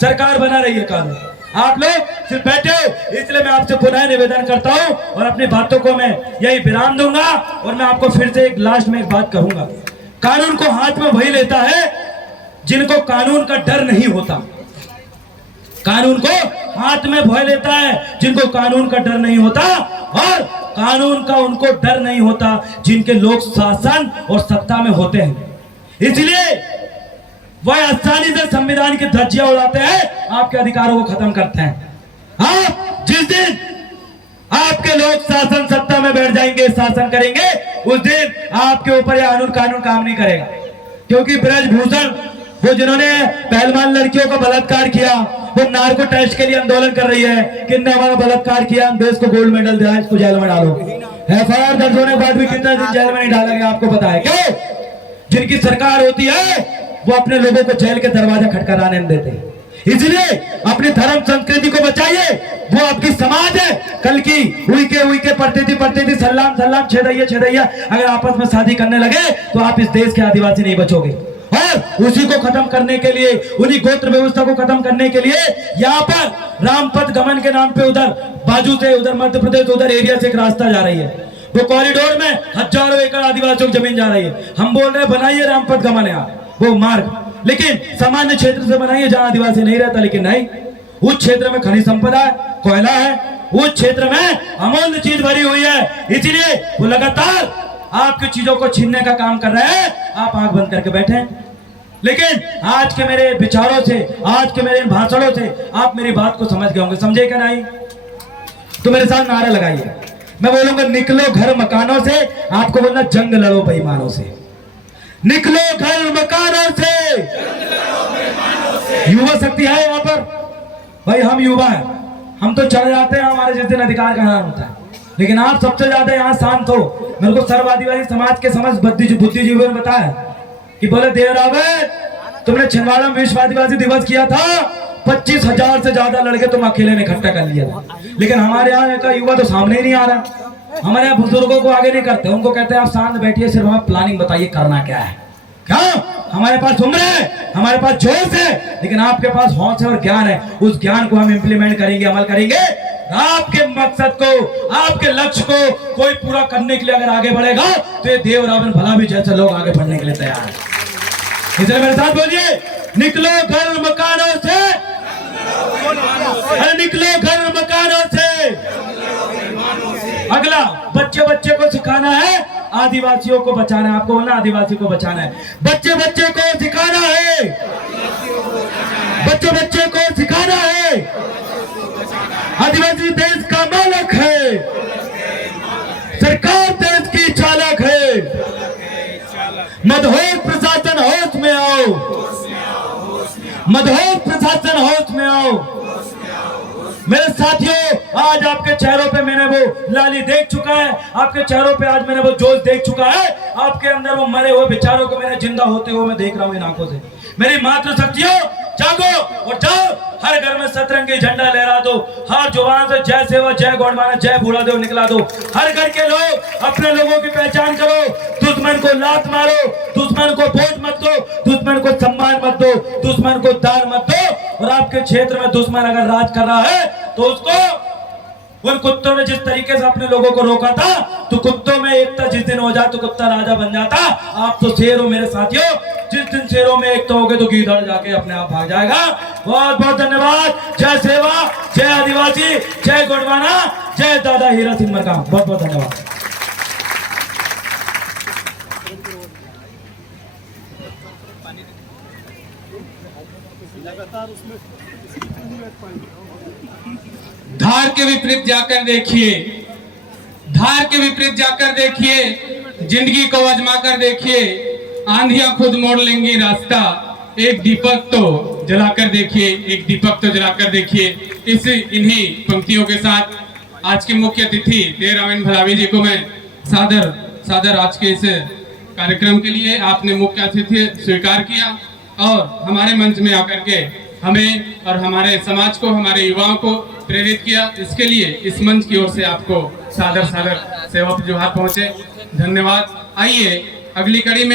सरकार बना रही है कानून, आप लोग सिर्फ बैठे हो। इसलिए मैं आपसे पुनः निवेदन करता हूं और अपनी बातों को मैं यही विराम दूंगा। और मैं आपको फिर से एक लास्ट में एक बात कहूंगा, कानून को हाथ में वही लेता है जिनको कानून का डर नहीं होता। कानून को हाथ में वही लेता है जिनको कानून का डर नहीं होता, और कानून का उनको डर नहीं होता जिनके लोग शासन और सत्ता में होते हैं। इसलिए वह आसानी से संविधान की धज्जियां उड़ाते हैं, आपके अधिकारों को खत्म करते हैं। आप जिस दिन आपके लोग शासन सत्ता में बैठ जाएंगे, शासन करेंगे, उस दिन आपके ऊपर यह कानून काम नहीं करेगा। क्योंकि ब्रजभूषण वो जिन्होंने पहलवान लड़कियों का बलात्कार किया, वो नार्को टेस्ट के लिए आंदोलन कर रही है कि इनने हमारा बलात्कार किया, हम देश को गोल्ड मेडल दिया, इसको जेल में डालो। एफआईआर दर्ज होने के बाद भी कितना दिन जेल में नहीं डाला गया, आपको पता है क्यों? जिनकी सरकार होती है वो अपने लोगों को जेल के दरवाजा खटखटाने नहीं देते। इसलिए अपनी धर्म संस्कृति को बचाइए, वो आपकी समाज है। कल की उइके पढ़ती थी सलाम सलाम छेदैया। अगर आपस में शादी करने लगे तो आप इस देश के आदिवासी नहीं बचोगे। और उसी को खत्म करने के लिए, उन्हीं गोत्र व्यवस्था को खत्म करने के लिए यहाँ पर रामपथ गमन के नाम पे उधर बाजू से, उधर मध्य प्रदेश, उधर एरिया से एक रास्ता जा रही है। वो कॉरिडोर में हजारों एकड़ आदिवासियों की जमीन जा रही है। हम बोल रहे हैं बनाइए रामपथ गमन यहाँ वो मार्ग, लेकिन सामान्य क्षेत्र से बनाइए जहां आदिवासी नहीं रहता। लेकिन नहीं, उस क्षेत्र में खनिज संपदा है, कोयला है, उस क्षेत्र में अमूल्य चीज भरी हुई है। इसलिए वो लगातार आपकी चीजों को छीनने का काम कर रहे हैं। आप आंख बंद करके बैठे हैं। लेकिन आज के मेरे विचारों से, आज के मेरे भाषणों से आप मेरी बात को समझ गए होंगे। समझे क्या नहीं? तो मेरे साथ नारा लगाइए। मैं बोलूंगा निकलो घर मकानों से, आपको बोलना जंग लड़ो बेईमानों से। निकलो घर मकानों से। युवा शक्ति है यहाँ पर भाई, हम युवा हैं, हम तो चढ़ जाते हैं हमारे जिस दिन अधिकार का नाम होता है। लेकिन आप सबसे ज्यादा यहाँ शांत हो। मेरे को सर्व आदिवासी समाज के समझ बुद्धिजीवियों ने बताया कि बोले देर आवे तुमने छिंदवाड़ा में विश्व आदिवासी दिवस किया था, 25,000 से ज्यादा लड़के तुम अकेले ने इकट्ठा कर लिया था। लेकिन हमारे यहाँ का युवा तो सामने ही नहीं आ रहा। हमारे यहाँ बुजुर्गों को आगे नहीं करते, उनको कहते हैं आप शांत बैठिए, सिर्फ हमें प्लानिंग बताइए करना क्या है। क्या हमारे पास उम्र है, हमारे पास जोश है, लेकिन आपके पास हौसला और ज्ञान है। उस ज्ञान को हम इंप्लीमेंट करेंगे, अमल करेंगे। आपके मकसद को, आपके लक्ष्य को कोई पूरा करने के लिए अगर आगे बढ़ेगा तो ये देव रावण भला भी जैसे लोग आगे बढ़ने के लिए तैयार हैं। इसलिए मेरे साथ बोलिए, निकलो घर मकानों से, अरे निकलो घर मकानों से। अगला, बच्चे बच्चे को सिखाना है, आदिवासियों को बचाना है। आपको बोलना आदिवासी को बचाना है, बच्चे बच्चे को सिखाना है, बच्चे बच्चे को सिखाना है। आदिवासी देश का मालिक है, सरकार देश की चालक है। मदहोश प्रशासन होश में आओ, मदहोश प्रशासन होश में आओ। मेरे साथियों, आज आपके चेहरों पे मैंने वो लाली देख चुका है, आपके चेहरों पे आज मैंने वो जोश देख चुका है, आपके अंदर वो मरे हुए विचारों को मैंने जिंदा होते हुए मैं देख रहा हूं इन आंखों से। मेरी मातृशक्तियों, जागो और जाओ, हर घर में सतरंगी झंडा लहरा दो, हर जुबान से जय सेवा, जय गौंडमाना, जय बूढ़ा देव निकला दो। हर घर के लोग अपने लोगों की पहचान करो, दुश्मन को लात मारो, दुश्मन को वोट मत दो, दुश्मन को सम्मान मत दो, दुश्मन को दान मत दो। और आपके क्षेत्र में दुश्मन अगर राज कर रहा है तो उसको, उन कुत्तों ने जिस तरीके से अपने लोगों को रोका था, तो कुत्तों में एकता जिस दिन हो जाए तो कुत्ता राजा बन जाता। आप तो शेर हो मेरे साथियों, जिस दिन शेरों में एकता होगे तो गीदड़ जाके अपने आप भाग जाएगा। बहुत बहुत धन्यवाद। जय सेवा, जय आदिवासी, जय गोंडवाना, जय दादा हीरा सिंह मरकाम। बहुत बहुत धन्यवाद। धार के विपरीत जाकर देखिए, धार के विपरीत जाकर देखिए, जिंदगी को आजमा कर देखिए, आंधियां खुद मोड़ लेंगी रास्ता। एक दीपक तो जलाकर देखिए, एक दीपक तो जलाकर देखिए। इस इन्हीं पंक्तियों के साथ आज के मुख्य अतिथि देव रावण भलावी जी को मैं सादर आज के इस कार्यक्रम के लिए आपने मुख्य अतिथि स्वीकार किया और हमारे मंच में आकर के हमें और हमारे समाज को, हमारे युवाओं को प्रेरित किया। इसके लिए इस मंच की ओर से आपको सादर सेवा जोहार पहुंचे। धन्यवाद। आइए अगली कड़ी में